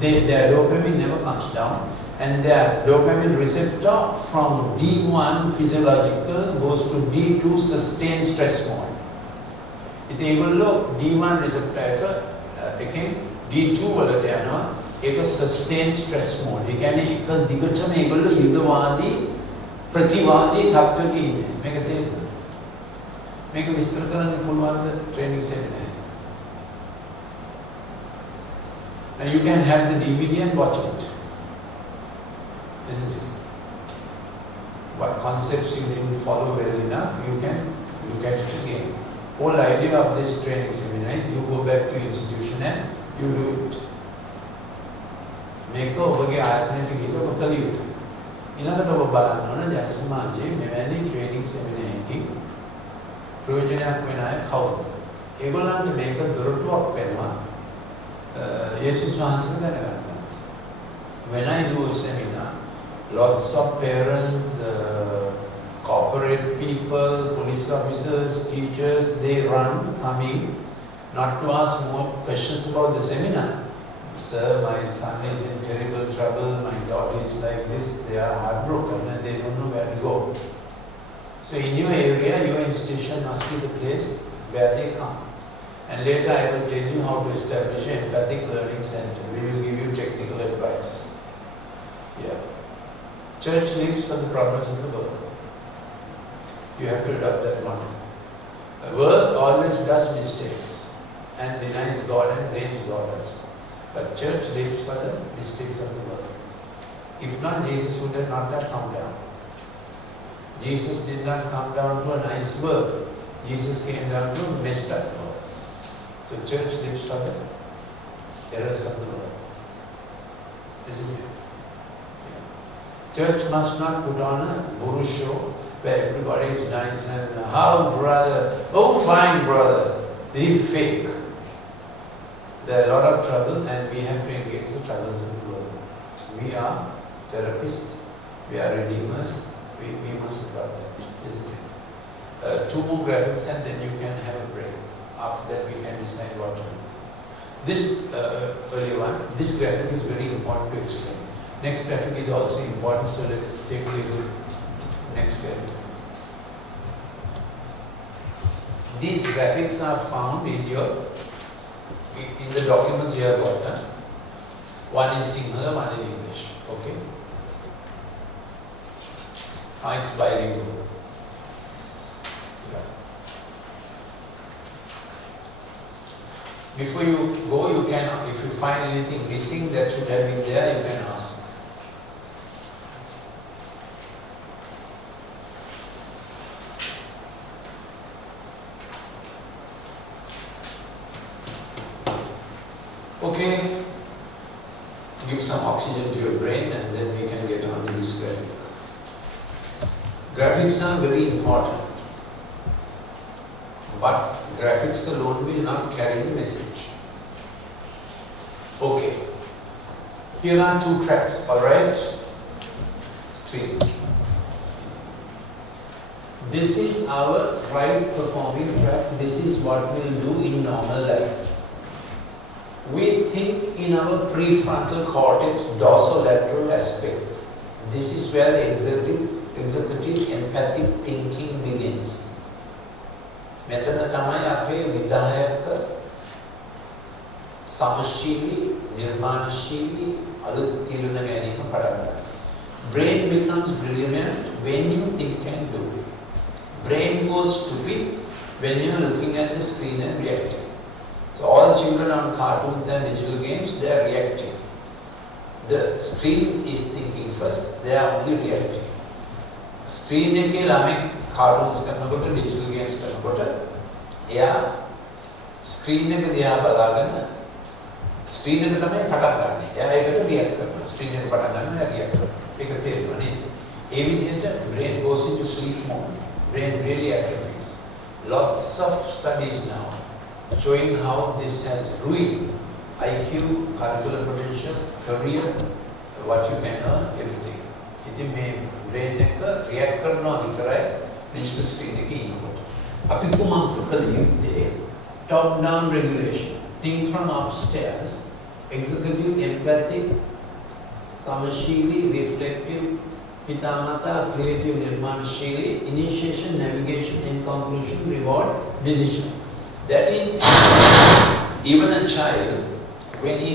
Their dopamine never comes down, and their dopamine receptor from D1 physiological goes to D2 sustained stress mode. It's able to D1 receptor again D2 වලට යනවා. ඒක sustained stress mode. ඒ කියන්නේ එක දිගටම ඒගොල්ලෝ යුද්ධවාදී ප්‍රතිවාදී තත්ත්වයක ඉන්නේ. මේක තේරෙනවද? මේක විස්තර කරන්න පුළුවන් training සෙමිනාර්. Now you can have the DVD and watch it, isn't it? What concepts you didn't follow well enough, you can look at it again. Whole idea of this training seminar is you go back to institution and you do it. මේක ඔබගේ ආයතනයට ගිහිල්ලා ඔබ කළ යුතුයි. ඊළඟට ඔබ බලන්න ඕන ජන සමාජයේ මෙවැනි ට්‍රේනින් සෙමිනාර් එකකින් ප්‍රයෝජනයක් වෙන අය කවුද? ඒගොල්ලන්ට මේක දොරටුවක් වෙනවා. Jesus වහන්සේ දැනගන්න. When I do a seminar, lots of parents, corporate people, police officers, teachers, they run, coming, not to ask more questions about the seminar. Sir, my son is in terrible trouble, my daughter is like this, they are heartbroken and they don't know where to go. So in your area, your institution must be the place where they come. And later I will tell you how to establish an empathic learning center. We will give you technical advice. Yeah. Church lives for the problems of the world. You have to adopt that model. The world always does mistakes and denies God and blames God also. But church lives for the mistakes of the world. If not, Jesus would have not have come down. Jesus did not come down to a nice world. Jesus came down to a messed up world. So church lives for the errors of the world. Isn't it? Yeah. Church must not put on a guru show where everybody is nice and how brother, oh fine brother, they fake. There are a lot of trouble and we have to engage the troubles of the world. We are therapists, we are redeemers, we must adopt that, isn't it? 2 more graphics and then you can have a break. After that we can decide what to do. This earlier one, this graphic is very important to explain. Next graphic is also important, so let's take a look at next graphic. These graphics are found in the documents you have got. One in Sinhala, one in English. Okay? It's bilingual. Before you go, you can, if you find anything missing that should have been there, you can ask. Okay, give some oxygen to your brain and then we can get on to this graphic. Graphics are very important. But graphics alone will not carry the message. Okay. Here are 2 tracks, alright? Screen. This is our right performing track. This is what we'll do in normal life. We think in our prefrontal cortex dorsolateral aspect. This is where the executive empathic thinking begins. මෙතන තමයි අපේ විදායක සමශීලී නිර්මාණශීලී අලුත් තීරණ ගැනීම පටන් ගන්නවා. Brain becomes brilliant when you think and do. Brain goes stupid when you are looking at the screen and reacting. So all children on cartoons and digital games, they are reacting. The screen is thinking first, they are only reacting. Screen එකේ ළමයි cartoons කරනකොට digital games කරනකොට එයා screen එක දිහා බලාගෙන screen එක තමයි පටන් ගන්න. එයා ඒකට react කරනවා. screen එක පටන් ගන්නවා එයා react කරනවා. ඒක තේරෙනවා නේද? ඒ විදිහට brain goes into sleep mode. Brain really activates. Lots of studies now showing how this has ruined IQ, curricular potential, career, what you can earn, everything. ඉතින් මේ brain එක react කරනවා විතරයි digital screen එකේ ඉන්නකොට. අපි කොහොමද කළ යුත්තේ? Top down regulation. Think from upstairs. Executive, empathic, samashili, reflective, hitamata, creative, nirmanashili, initiation, navigation, and conclusion, reward, decision. That is, even a child, when he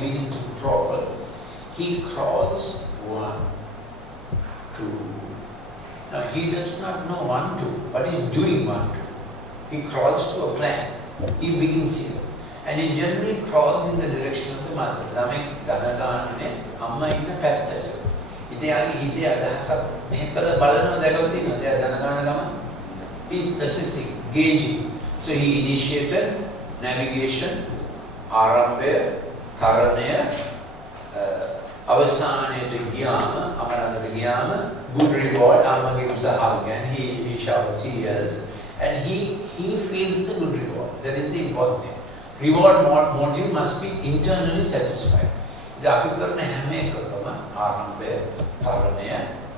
begins to crawl, he crawls 1, 2. Now he does not know 1, 2, but he is doing 1, 2. He crawls to a plan. He begins here. And he generally crawls in the direction of the mother. ළමයි දනගාන්නේ අම්මා ඉන්න පැත්තට. ඉතින් යාගේ හිතේ අදහසක් මේක බලනවා දැකලා තියෙනවා. එයා දනගාන ගමන් he is assessing, gauging. So he initiated navigation, ආරම්භය, තරණය, අවසානයේට ගියාම, අමරණයට ගියාම, good reward, අම්මා gives a hug and he shouts, he yells, and he feels the good reward. That is the important thing. Reward motive must be internally satisfied. ඉතින් අපි කරන හැම එකකම ආරම්භය, තරණය,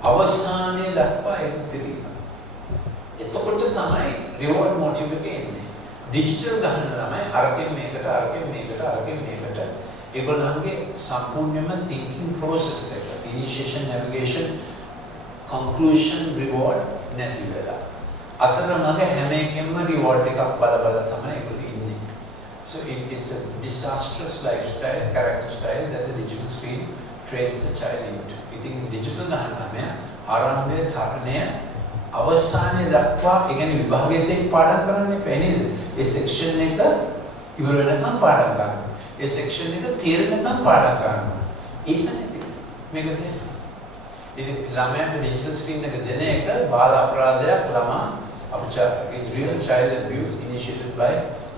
අවසානයේ දක්වා ඒක කිරීම. එතකොට තමයි reward motive එක එන්නේ. Digital ගහන ළමයි අරකින් මේකට ඒගොල්ලන්ගේ සම්පූර්ණයෙන්ම thinking process එක initiation, navigation, conclusion, reward නැති වෙලා. අතරමඟ හැම එකෙන්ම reward එකක් බල තමයි ඒගොල්ලෝ ඉන්නේ. So it's a disastrous lifestyle, character style that the digital screen trains the child into. ඉතින් digital ගහන ළමයා ආරම්භය, තරණය, අවසානයේ දක්වා ඒ කියන්නේ විභාගයෙන් පාඩම් කරන්න එපා නේද? ඒ සෙක්ෂන් එක ඉවර වෙනකම් පාඩම් ගන්න. ඒ සෙක්ෂන් එක තේරෙනකම් පාඩම් කරන්න. ඒක නැති මේක තේරෙන්නේ. ඉතින් ළමයාට ඩිජිටල් ස්ක්‍රීන් එක දෙන එක බාල අපරාධයක් ළමා it's real child abuse initiated by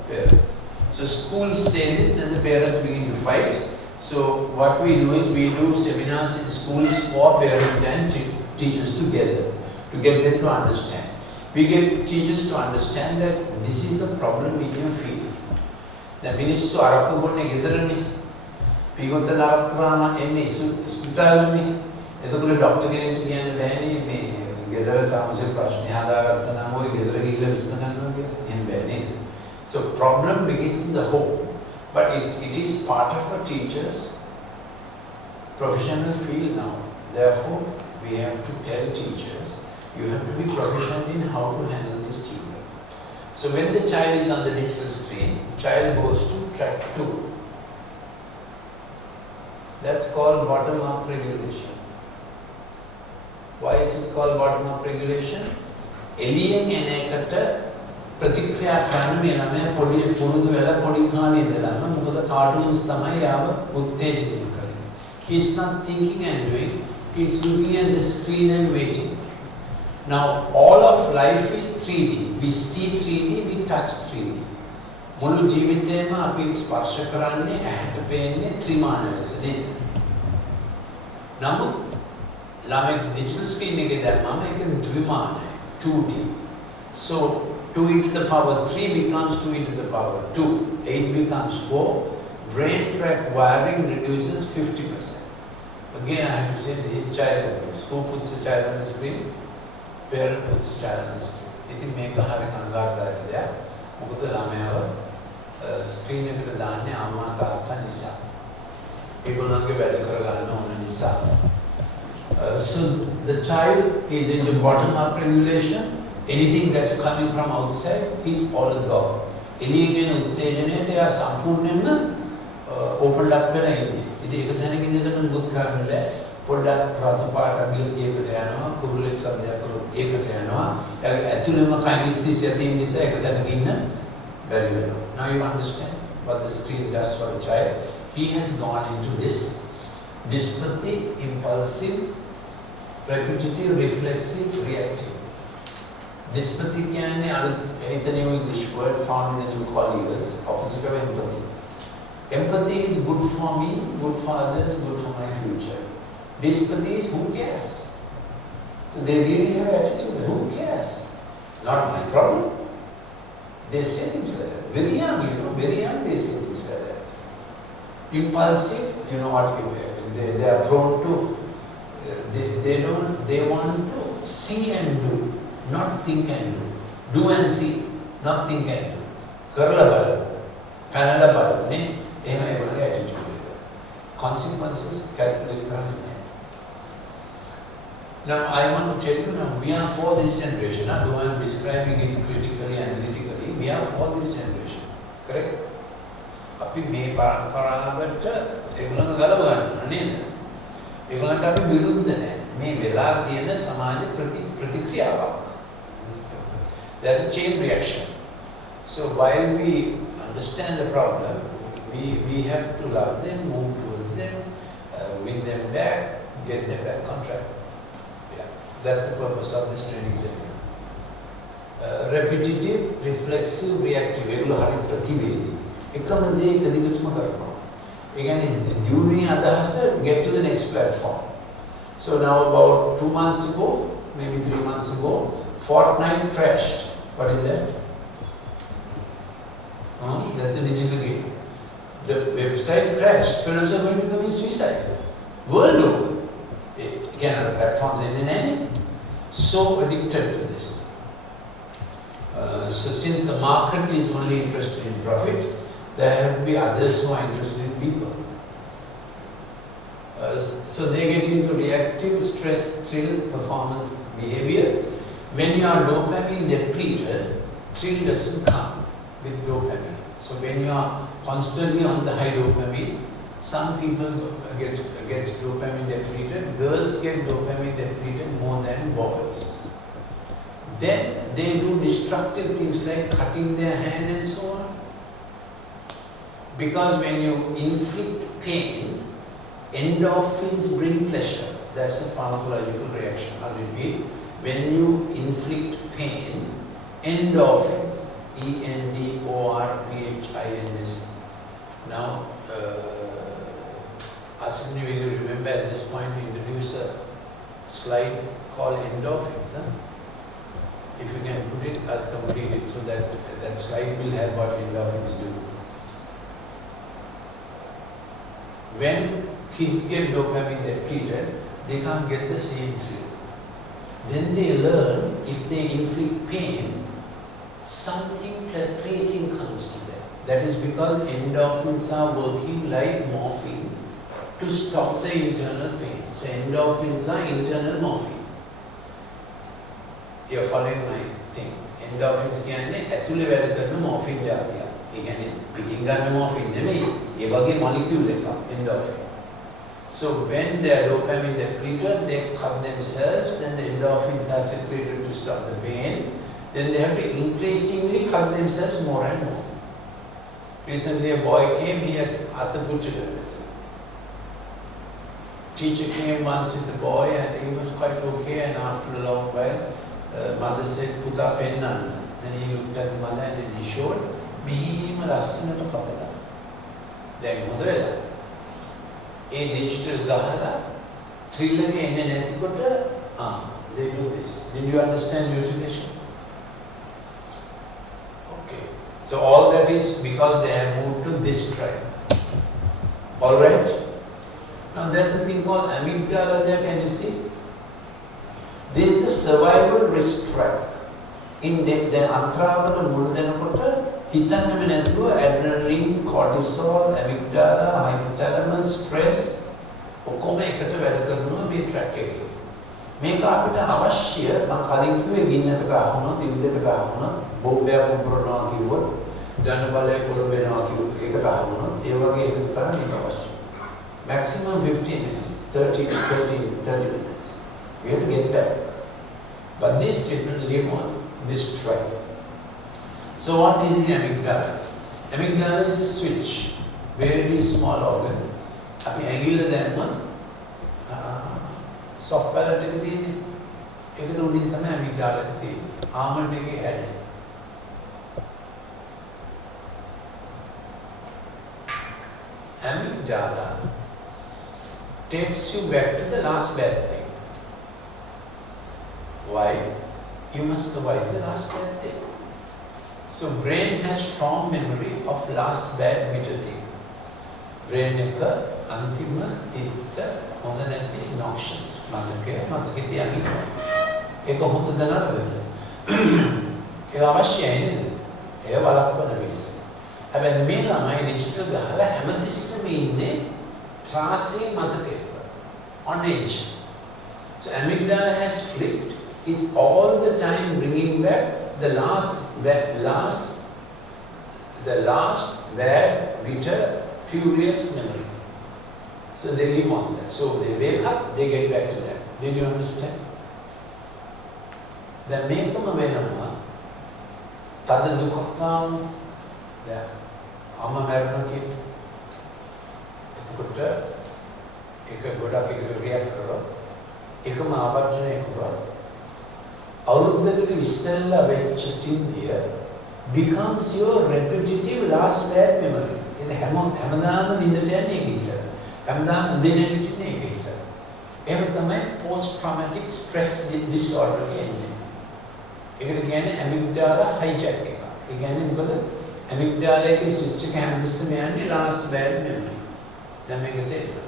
parents. So schools say this, then the parents begin to fight. So what we do is we do seminars in schools for parents and teachers together. To get them to understand. We get teachers to understand that this is a problem in your field. The minister arakku bonne gedarane. Pigotala arakkama enne hospitalne. එතකොට doctor කෙනෙක්ට කියන්න බෑනේ මේ ගෙදර තාමසේ ප්‍රශ්න හදාගත්ත නම් ඔය ගෙදර ගිහිල්ලා විසඳ ගන්නවා කියලා. එහෙම බෑ නේද? So problem begins in the home. But it is part of a teacher's professional field now. Therefore, we have to tell teachers you have to be proficient in how to handle these children. So when the child is on the digital screen, child goes to track 2. That's called bottom-up regulation. Why is it called bottom-up regulation? එළියෙන් එන එකට ප්‍රතික්‍රියා කරන්න මේ ළමයා පොඩි පුරුදු වෙලා පොඩි කාලේ ඉඳලාම මොකද කාටුන්ස් තමයි යාව උත්තේජනය කරන්නේ. He is not thinking and doing, he is looking at the screen and waiting. Now, all of life is 3D. We see 3D, we touch 3D. මුළු ජීවිතේම අපි ස්පර්ශ කරන්නේ ඇහැට පේන්නේ ත්‍රිමාන ලෙස නේද? නමුත් ළමයි ඩිජිටල් ස්ක්‍රීන් එකේ දැම්මම ඒක ත්‍රිමානයි 2D. So 2 into the power 3 becomes 2 into the power 2. 8 becomes 4. Brain tract wiring reduces 50%. Again, I have to say this is child abuse. Who puts a child on the screen? Parent puts a child on the screen. ඉතින් මේක හරිය කනගාටුදායක දෙයක්. මොකද ළමයාව screen එකට දාන්නේ අම්මා තාත්තා නිසා. ඒගොල්ලන්ගේ වැඩ කරගන්න ඕන නිසා. So the child is in the bottom up regulation. Anything that's coming from outside is all a dog. එළියේ කියන උත්තේජනයට එයා සම්පූර්ණයෙන්ම opened up වෙලා ඉන්නේ. ඉතින් ඒක තැනක ඉඳගෙන මුත් කරන්න බෑ. පොඩ්ඩක් රතු පාටක් ගිහලා ඒකට යනවා, කුරුල්ලෙක් සද්දයක් කරොත් ඒකට යනවා. ඒක ඇතුළෙම kinesthesia තියෙන නිසා ඒක තැනක ඉන්න බැරි වෙනවා. Now you understand what the screen does for a child. He has gone into this dyspathy, impulsive, repetitive, reflexive, reactive. Dyspathy කියන්නේ it's a new English word found in the new colleges, opposite of empathy. Empathy is good for me, good for others, good for my future. Dyspathy is who cares? So they really have attitude, who cares? Not my problem. They say things like that. Very young, very young they say things like that. Impulsive, you know what, they are prone to, they want to see and do, not think and do. Do and see, not think and do. Karla bala, panala bala, ne, ehma ebala attitude. Consequences calculate karana. Now I want to tell you now, we are for this generation, though I am describing it critically, analytically, we are for this generation. Correct? අපි මේ පරම්පරාවට ඒගොල්ලන් ගලව ගන්නවා නේද? ඒගොල්ලන්ට අපි විරුද්ධ නැහැ. මේ වෙලා තියෙන සමාජ ප්‍රතික්‍රියාවක්. There's a chain reaction. So while we understand the problem, we have to love them, move towards them, win them back, get them back on track. Yeah, that's the purpose of this training seminar. Repetitive, reflexive, reactive. ඒගොල්ලෝ හරි ප්‍රතිවේදී. එකම දේ එක දිගටම කරනවා. ඒ කියන්නේ දියුණුවේ අදහස get to the next platform. So now about 2 months ago, maybe 3 months ago, Fortnite crashed. What is that? That's a digital game. The website crashed. Fellows are going to commit suicide. World over. Again, platforms in any. So addicted to this. So since the market is only interested in profit, there have to be others who are interested in people. So they get into reactive, stress, thrill, performance, behavior. When you are dopamine depleted, thrill doesn't come with dopamine. So when you are constantly on the high dopamine, some people gets dopamine depleted. Girls get dopamine depleted more than boys. Then they do destructive things like cutting their hand and so on. Because when you inflict pain, endorphins bring pleasure. That's a pharmacological reaction. I'll repeat. When you inflict pain, endorphins, endorphins. Now, Aswini, will you remember at this point to introduce a slide called endorphins? Huh? If you can put it, I'll complete it so that that slide will have what endorphins do. When kids get dopamine depleted, they can't get the same thrill. Then they learn if they inflict pain, something pleasing comes to them. That is because endorphins are working like morphine to stop the internal pain. So endorphins are internal morphine. You're following my thing. Endorphins කියන්නේ ඇතුලේ වැඩ කරන morphine જાතියක්. ඒ කියන්නේ පිටින් ගන්න morphine නෙමෙයි. ඒ වගේ molecule එකක් endorphin. So when they are dopamine depleted, they cut themselves, then the endorphins are secreted to stop the pain. Then they have to increasingly cut themselves more and more. Recently a boy came, he has Athabuchadu. Teacher came once with the boy and he was quite okay, and after a long while, mother said, Puta pennanna. Then he looked at the mother and then he showed, Mehima lassanata kapala. Then මොකද වෙලා? ඒ digital ගහලා thrill එක එන්නේ නැතිකොට they do this. Did you understand mutilation? Okay. So all that is because they have moved to this track. All right? Now there's a thing called amygdala there, can you see? This is the survival risk track. In the අන්තරාවල මුල් දෙනකොට හිතන්නම නැතුව adrenaline, cortisol, amygdala, hypothalamus, stress ඔක්කොම එකට වැඩ කරනවා මේ track එකේ. මේක අපිට අවශ්‍ය මම කලින් කිව්වේ ගින්නකට අහුනොත්, යුද්ධයකට අහුනොත්, බෝම්බයක් පුපුරනවා කිව්වොත්, ජන බලය පොළඹෙනවා කිව්වොත් ඒකට අහුනොත් ඒ වගේ එකට තමයි මේක අවශ්‍ය. Maximum 15 minutes, 30 minutes. We have to get back. But these children live on this track. So what is the amygdala? Amygdala is a switch, very small organ. අපි ඇඟිල්ල දැම්මොත් soft palate එක තියෙන්නේ. ඒකට උඩින් තමයි amygdala එක තියෙන්නේ. almond එකේ head. Amygdala takes you back to the last bad thing. Why? You must avoid the last bad thing. So brain has strong memory of last bad bitter thing. Brain එක අන්තිම තිත්ත හොඳ නැති noxious මතකේ තියාගන්න. ඒක හොඳද නරකද? ඒක අවශ්‍යයි නේද? ඒ වළක්වන පිණිස. හැබැයි මේ ළමයි ඩිජිටල් ගහලා හැමතිස්සෙම ඉන්නේ ත්‍රාසයේ මතකයක. On edge. So amygdala has flipped. It's all the time bringing back the last bad, bitter, furious memory. So they live on that. So they wake up, they get back to that. Did you understand? Then මේකම වෙනවා. තද දුකක් ආවම දැන් අම්මා මැරුණා කිව්ට එතකොට ඒක ගොඩක් එකට රියැක්ට් කරොත් එකම ආවර්ජනය කරොත් අවුරුද්දකට ඉස්සෙල්ලා වෙච්ච සිද්ධිය becomes your repetitive last bad memory. ඒක හැමදාම දිනට යන්නේ ඒක විතර. හැමදාම උදේ නැගිටින්නේ ඒක විතර. එහෙම තමයි post traumatic stress disorder කියන්නේ. ඒකට කියන්නේ amygdala hijack එකක්. ඒ කියන්නේ මොකද? amygdala එකේ switch එක හැමතිස්සෙම යන්නේ last bad memory. දැන් මේක තේරෙනවද?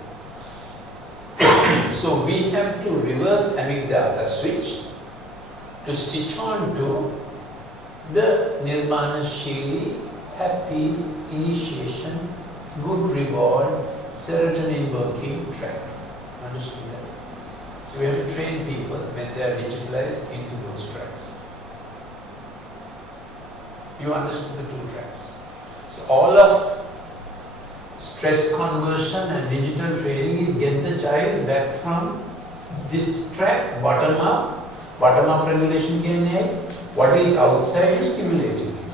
So we have to reverse amygdala switch to switch on to the Nirmanashili, happy initiation, good reward, serotonin working track. Understood that? So we have to train people when they are digitalized into those tracks. You understood the two tracks. So all of stress conversion and digital training is get the child back from this track, bottom up regulation කියන්නේ what is outside is stimulating you.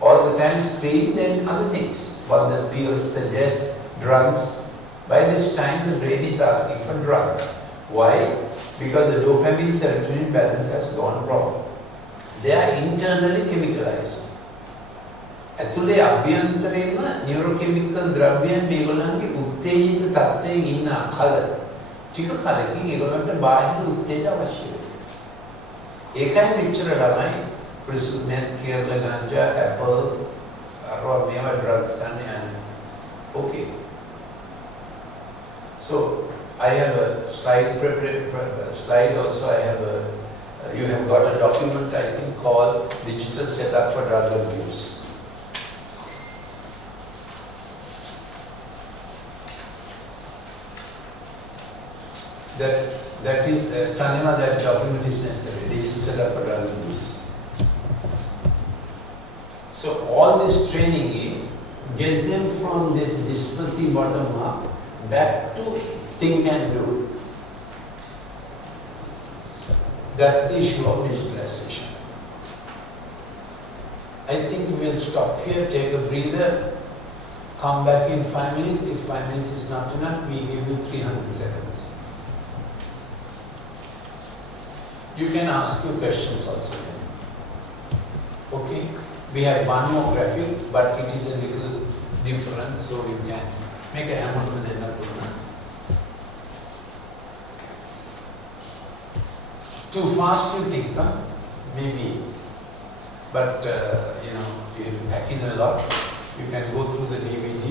All the time screen then other things. What the peers suggest, drugs. By this time the brain is asking for drugs. Why? Because the dopamine serotonin balance has gone wrong. They are internally chemicalized. ඇතුලේ අභ්‍යන්තරේම neurochemical ද්‍රව්‍යයන් මේගොල්ලන්ගේ උත්තේජිත තත්ත්වයෙන් ඉන්න කල ටික කලකින් ඒගොල්ලන්ට බාහිර උත්තේජ අවශ්‍ය වෙනවා. ඒකයි මෙච්චර ළමයි ප්‍රිස්මෙන් කේරළ ගංජා ඇපල් අරවා මේවා ඩ්‍රග්ස් ගන්න යන්නේ. Okay. So I have a slide also. I have you have got a document I think called Digital Setup for Drug Abuse. That is Tanima, that document is necessary. Digital setup for drug abuse. So all this training is get them from this dispathy bottom up back to think and do. That's the issue of digitalization. I think we'll stop here, take a breather, come back in 5 minutes. If 5 minutes is not enough, we give you 300 seconds. You can ask your questions also then. Okay? We have one more graphic, but it is a little different, so we can make a amount with another one. Too fast you think, huh? Maybe. But, you have to pack in a lot. You can go through the DVD.